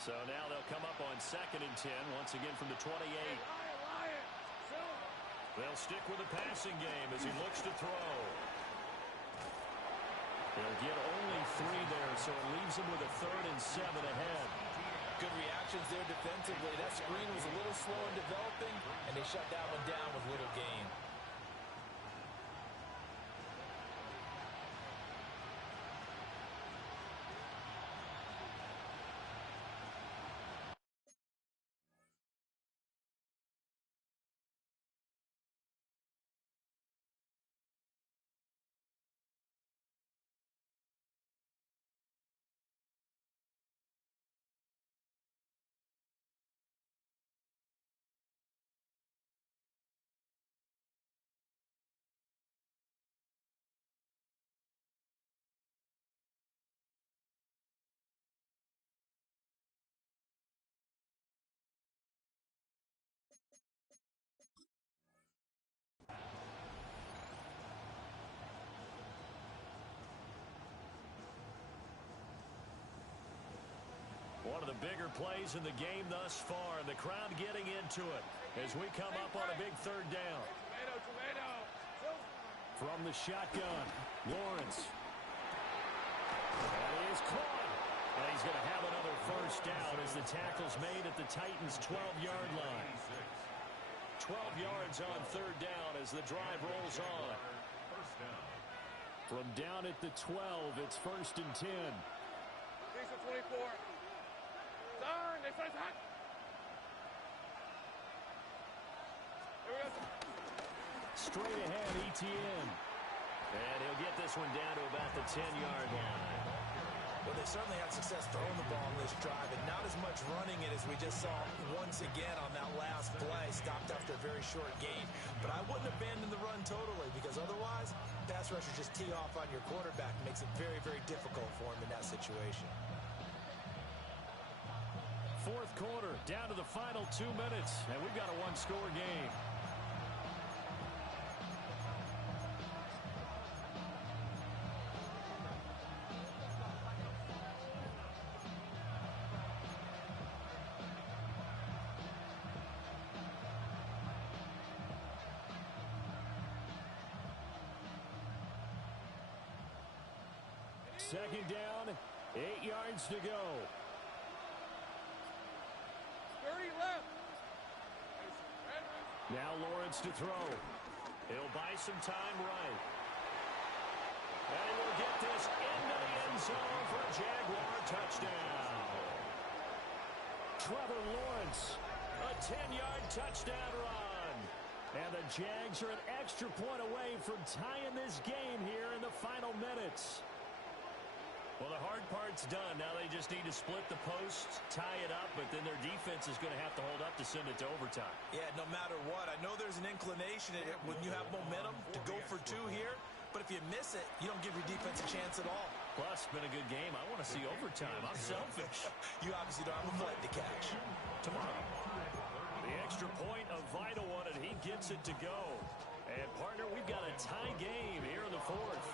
So now they'll come up on 2nd and 10, once again from the 28. They'll stick with the passing game as he looks to throw. They'll get only 3 there, so it leaves him with a 3rd and 7 ahead. Good reactions there defensively. That screen was a little slow in developing, and they shut that one down with little gain. bigger plays in the game thus far, and the crowd getting into it as we come up on a big third down. From the shotgun, Lawrence. And he is caught. And he's going to have another first down as the tackle's made at the Titans' 12-yard line. 12 yards on third down as the drive rolls on. From down at the 12, it's 1st and 10. 24. Turn, they first hot. Here we go. Straight ahead, ETN. And he'll get this one down to about the 10-yard line. Well, they certainly had success throwing the ball in this drive, and not as much running it as we just saw once again on that last play. Stopped after a very short gain. But I wouldn't abandon the run totally, because otherwise, pass rushers just tee off on your quarterback. It makes it very, very difficult for him in that situation. Fourth quarter, down to the final 2 minutes, and we've got a one-score game. Second down, 8 yards to go. 30 left. Now Lawrence to throw. He'll buy some time right. And he will get this into the end zone for a Jaguar touchdown. Trevor Lawrence, a 10-yard touchdown run. And the Jags are an extra point away from tying this game here in the final minutes. Well, the hard part's done. Now they just need to split the post, tie it up, but then their defense is going to have to hold up to send it to overtime. Yeah, no matter what. I know there's an inclination when you have momentum to go for two here, but if you miss it, you don't give your defense a chance at all. Plus, it's been a good game. I want to see overtime. I'm selfish. You obviously don't have a flight to catch. Tomorrow. The extra point, a vital one, and he gets it to go. And, partner, we've got a tie game here in the fourth.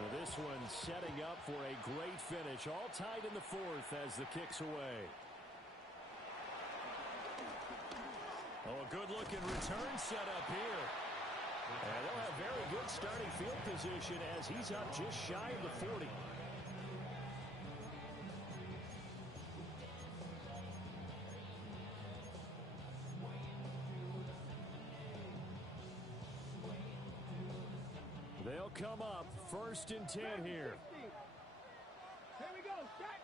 Well, this one setting up for a great finish. All tied in the fourth as the kick's away. Oh, a good-looking return set up here. And they'll have very good starting field position as he's up just shy of the 40. They'll come up 1st and 10 here. Here we go. Set.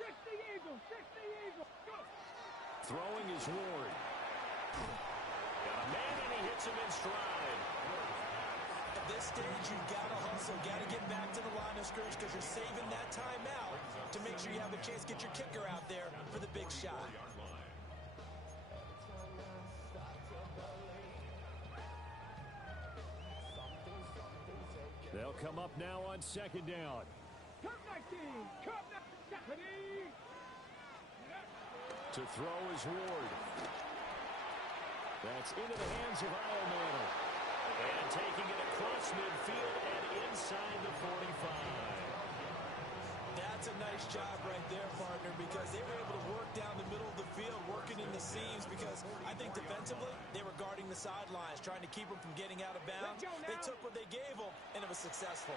60 Eagles. 60 Eagles. Go. Throwing is Ward. Got a man and he hits him in stride. At this stage, you've got to hustle. Got to get back to the line of scrimmage because you're saving that time out to make sure you have a chance to get your kicker out there for the big shot. They'll come up now on 2nd down. Come 19. Come 19. To throw is Ward. That's into the hands of Iomanner. And taking it across midfield and inside the 45. That's a nice job right there, partner, because they were able to work down the middle of the field, working in the seams, because I think defensively, they were guarding the sidelines, trying to keep them from getting out of bounds. They took what they gave them, and it was successful.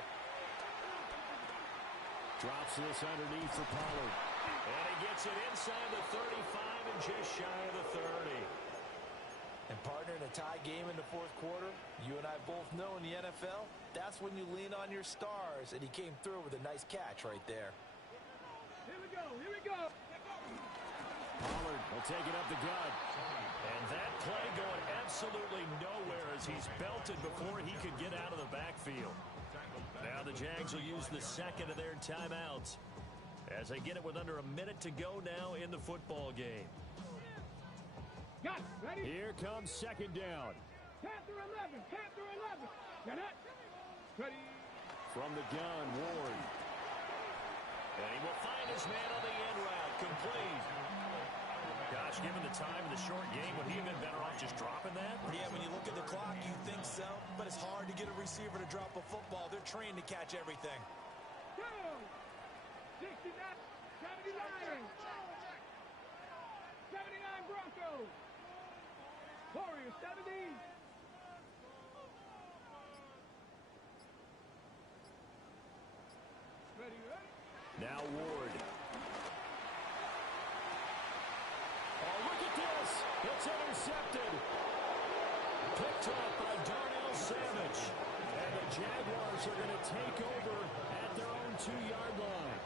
Drops this underneath for Pollard. And he gets it inside the 35 and just shy of the 30. And, partner, in a tie game in the fourth quarter, you and I both know in the NFL, that's when you lean on your stars, and he came through with a nice catch right there. Here we go. Here we go. Pollard will take it up the gut. And that play going absolutely nowhere as he's belted before he could get out of the backfield. Now the Jags will use the second of their timeouts as they get it with under a minute to go now in the football game. Got it. Ready? Here comes 2nd down. Panther 11. Panther 11. Get it. Ready. From the gun, Ward. And he will find his man on the end route. Complete. Gosh, given the time in the short game, would he have been better off just dropping that? Yeah, when you look at the clock, you think so. But it's hard to get a receiver to drop a football. They're trained to catch everything. 2. 69. 70 Lions. 79 Broncos. Warriors 70. Ready, ready. Now Ward. Oh, look at this. It's intercepted. Picked up by Darnell Savage. And the Jaguars are going to take over at their own 2-yard line.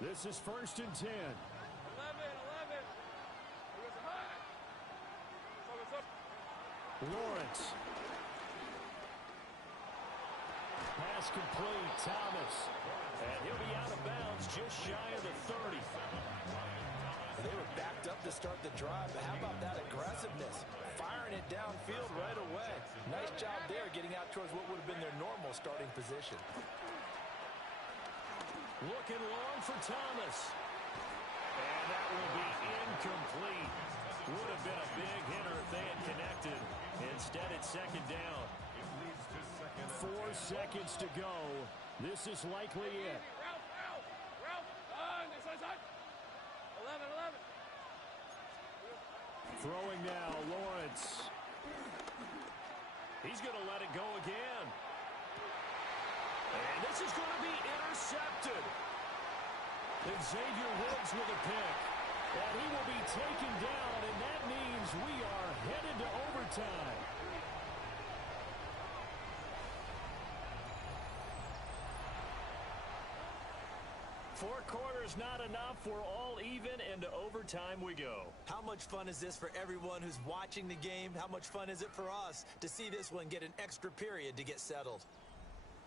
This is 1st and 10. 11. Lawrence. Pass complete. Thomas. And he'll be out of bounds just shy of the 30. They were backed up to start the drive, but how about that aggressiveness? Firing it downfield right away. Nice job there getting out towards what would have been their normal starting position. Looking long for Thomas. And that will be incomplete. Would have been a big hitter if they had connected. Instead, it's 2nd down. 4 seconds to go. This is likely it. Route. Inside. 11. Throwing now, Lawrence. He's going to let it go again. And this is going to be intercepted. And Xavier Woods with a pick. And he will be taken down, and that means we are headed to overtime. Four quarters not enough. We're all even, and to overtime we go. How much fun is this for everyone who's watching the game? How much fun is it for us to see this one get an extra period to get settled?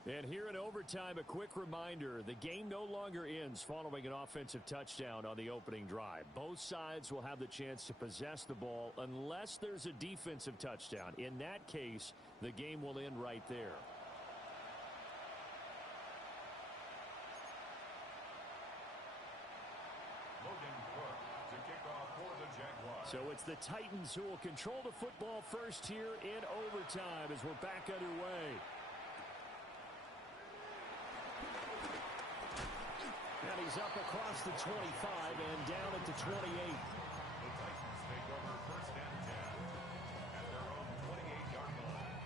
And here in overtime, a quick reminder, the game no longer ends following an offensive touchdown on the opening drive. Both sides will have the chance to possess the ball unless there's a defensive touchdown. In that case, the game will end right there. So it's the Titans who will control the football first here in overtime as we're back underway. And he's up across the 25 and down at the 28. The Titans take over 1st and 10 at their own 28-yard line.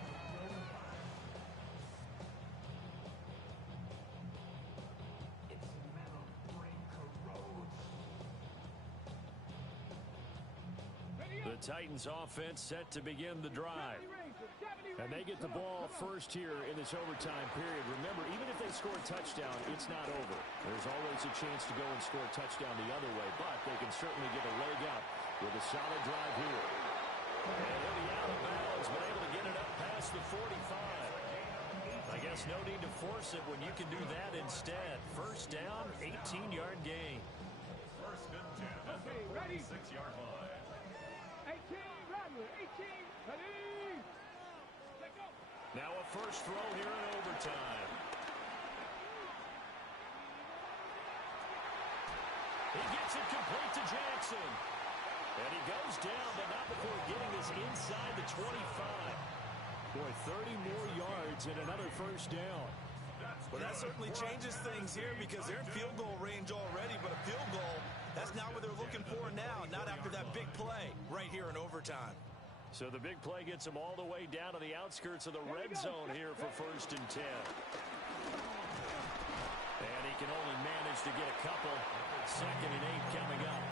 The Titans offense set to begin the drive. And they get the ball first here in this overtime period. Remember, even if they score a touchdown, it's not over. There's always a chance to go and score a touchdown the other way, but they can certainly get a leg up with a solid drive here. And he'll be out of bounds, but able to get it up past the 45. I guess no need to force it when you can do that instead. First down, 18-yard gain. 1st and 10 at the 46-yard line. 18, Rodney, 18, ready. Now a first throw here in overtime. He gets it complete to Jackson. And he goes down, but not before getting this inside the 25. Boy, 30 more yards and another first down. Well, that certainly changes things here because they're in field goal range already, but a field goal, that's not what they're looking for now, not after that big play right here in overtime. So the big play gets him all the way down to the outskirts of the red zone here for 1st and 10. And he can only manage to get a couple. 2nd and 8 coming up.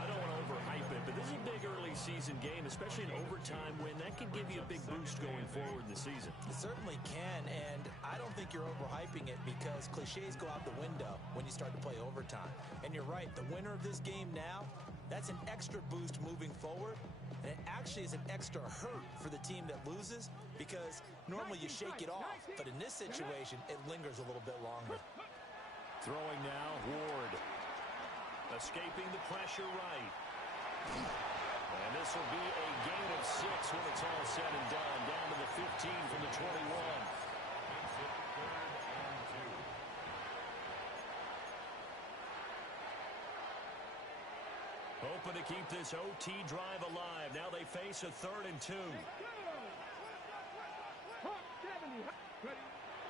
I don't want to overhype it, but this is a big early season game, especially an overtime win. That can give you a big boost going forward in the season. It certainly can, and I don't think you're overhyping it because cliches go out the window when you start to play overtime. And you're right, the winner of this game now, that's an extra boost moving forward. And it actually is an extra hurt for the team that loses because normally you shake it off. But in this situation, it lingers a little bit longer. Throwing now, Ward. Escaping the pressure right. And this will be a gain of 6 when it's all said and done. Down to the 15 from the 21. to keep this OT drive alive. Now they face a 3rd and 2.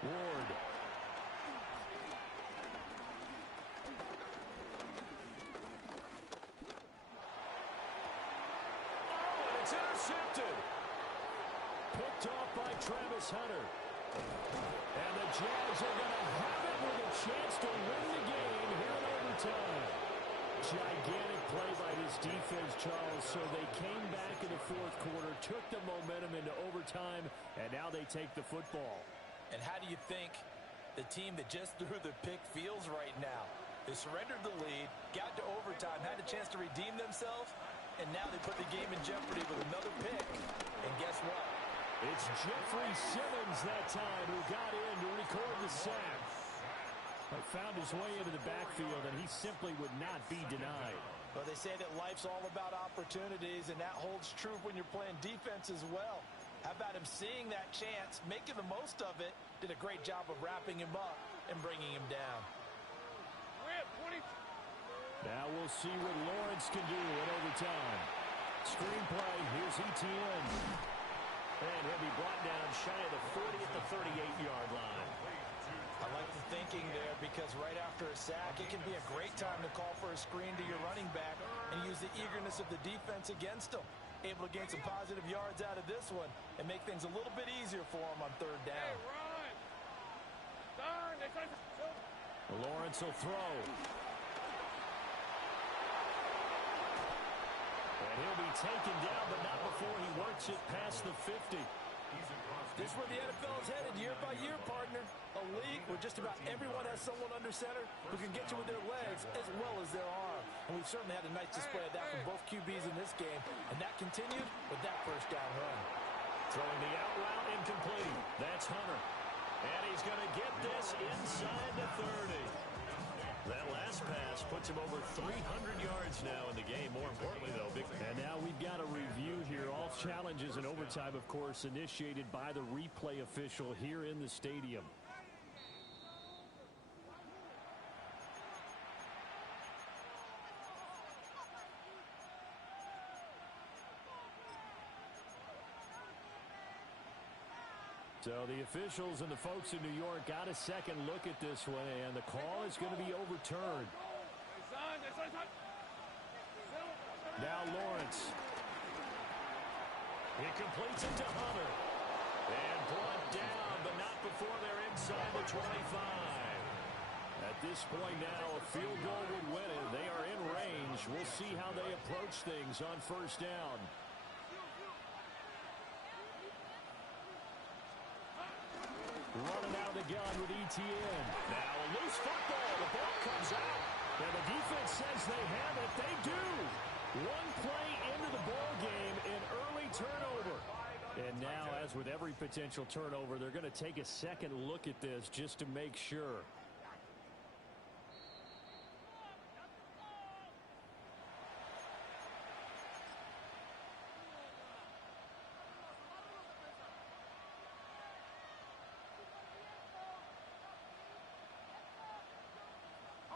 Ward. Oh, and it's intercepted. Picked off by Travis Hunter. And the Jags are going to have it with a chance to win the game here in overtime. Gigantic play by this defense, Charles. So they came back in the 4th quarter, took the momentum into overtime, and now they take the football. And how do you think the team that just threw the pick feels right now? They surrendered the lead, got to overtime, had a chance to redeem themselves, and now they put the game in jeopardy with another pick. And guess what? It's Jeffrey Simmons that time who got in to record the sack. Found his way into the backfield, and he simply would not be denied. Well, they say that life's all about opportunities, and that holds true when you're playing defense as well. How about him seeing that chance, making the most of it, did a great job of wrapping him up and bringing him down. Now we'll see what Lawrence can do in overtime. Screen play, here's Etienne. And he'll be brought down shy of the 40 at the 38-yard line. I like the thinking there because right after a sack, it can be a great time to call for a screen to your running back and use the eagerness of the defense against him. Able to gain some positive yards out of this one and make things a little bit easier for him on 3rd down. Lawrence will throw. And he'll be taken down, but not before he works it past the 50. This is where the NFL is headed year by year, partner. A league where just about everyone has someone under center who can get you with their legs as well as their arm. And we've certainly had a nice display of that from both QBs in this game. And that continued with that 1st down run. Throwing the out route incomplete. That's Hunter. And he's going to get this inside the 30. That last pass puts him over 300 yards now in the game. More importantly, though, and now we've got a review here. All challenges in overtime, of course, initiated by the replay official here in the stadium. So the officials and the folks in New York got a second look at this one, and the call is going to be overturned. Now Lawrence. He completes it to Hunter. And brought down, but not before they're inside the 25. At this point now, a field goal would win it. They are in range. We'll see how they approach things on 1st down. Running out of the gun with Etienne. Now a loose football. The ball comes out. And the defense says they have it. They do. One play into the ball game, an early turnover. And now, as with every potential turnover, they're going to take a second look at this just to make sure.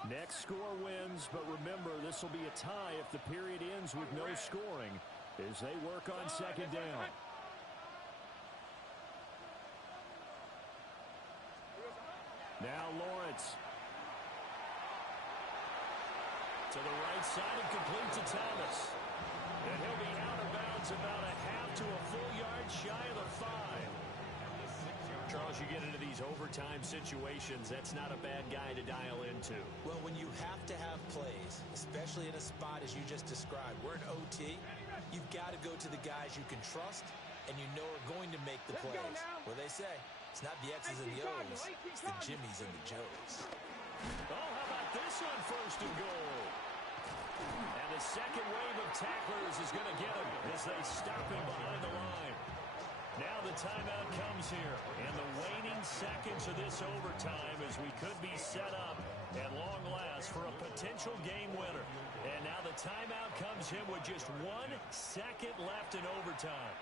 Next score wins, but remember, this will be a tie if the period ends with no scoring as they work on 2nd down. Now Lawrence. To the right side and complete to Thomas. And he'll be out of bounds about a half to a full yard shy of the 5. Charles, you get into these overtime situations, that's not a bad guy to dial into. Well, when you have to have plays, especially in a spot as you just described, we're in OT, you've got to go to the guys you can trust and you know are going to make the plays. Well, they say, it's not the X's and the O's, it's the Jimmys and the Joes. Oh, how about this on 1st and goal? And the second wave of tacklers is going to get him as they stop him behind the line. Now the timeout comes here, and the waning seconds of this overtime as we could be set up at long last for a potential game winner. And now the timeout comes in with just 1 second left in overtime.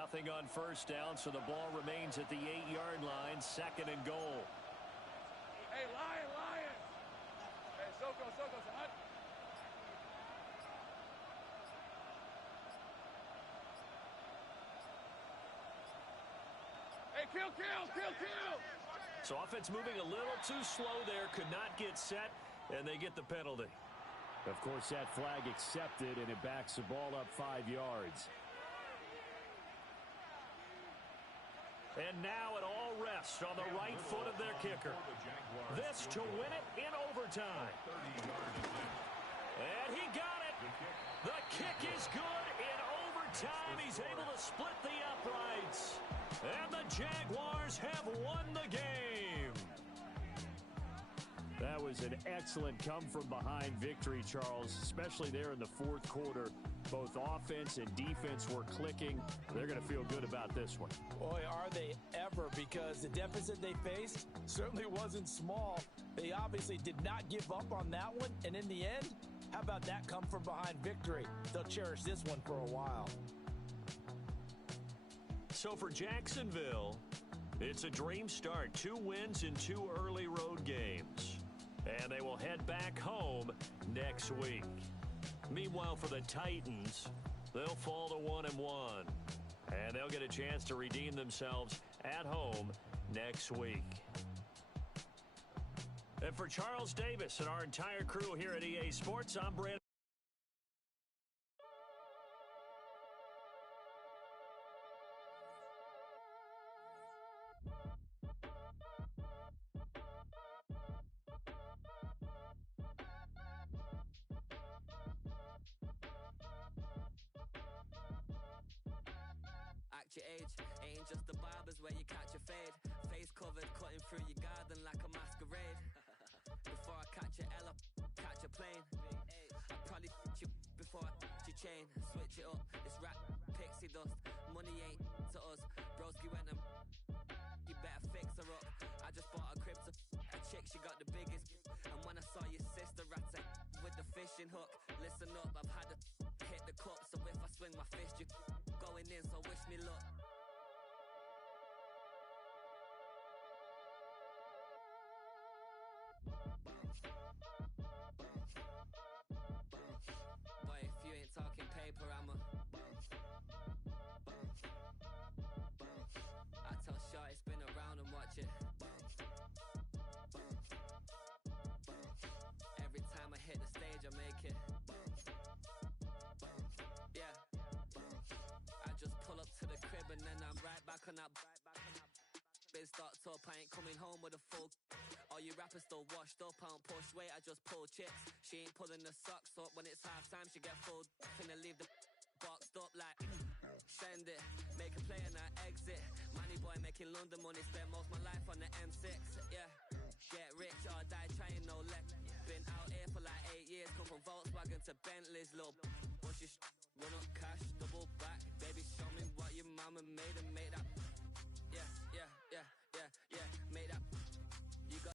Nothing on first down, so the ball remains at the 8-yard line, 2nd and goal. Hey, Lion! Hey, Soko, son. Hey, kill! So offense moving a little too slow there, could not get set, and they get the penalty. Of course, that flag accepted, and it backs the ball up 5 yards. And now it all rests on the right foot of their kicker. This to win it in overtime. And he got it. The kick is good in overtime. He's able to split the uprights. And the Jaguars have won the game. That was an excellent come-from-behind victory, Charles, especially there in the fourth quarter. Both offense and defense were clicking. They're going to feel good about this one. Boy, are they ever, because the deficit they faced certainly wasn't small. They obviously did not give up on that one, and in the end, how about that come-from-behind victory? They'll cherish this one for a while. So for Jacksonville, it's a dream start. 2 wins in 2 early road games. And they will head back home next week. Meanwhile, for the Titans, they'll fall to 1-1. And they'll get a chance to redeem themselves at home next week. And for Charles Davis and our entire crew here at EA Sports, I'm Brandon. Your age ain't just the barbers where you catch a fade. Face covered, cutting through your garden like a masquerade. Before I catch a L, catch a plane. I probably you before I your chain. Switch it up, it's rap, pixie dust. Money ain't to us. Broski went and you better fix her up. I just bought a crib to a chick, she got the biggest. And when I saw your sister at it with the fishing hook, listen up, I've had to hit the cup. So if I swing my fist, you going in, so wish me luck. Boy, if you ain't talking paper, I'm a I tell Shorty spin around and watch it. Every time I hit the stage, I make it. Yeah. I just pull up to the crib and then I'm right back on that. Been stocked up, I ain't coming home with a full. All you rappers still washed up, I don't push weight, I just pull chips. She ain't pulling the socks up when it's half time, she get full. Finna leave the boxed up like send it, make a play and I exit. Money boy making London money, spend most my life on the M6. Yeah, get rich or die trying, no left. Been out here for like 8 years, come from Volkswagen to Bentley's, little bushes. Run up cash, double back,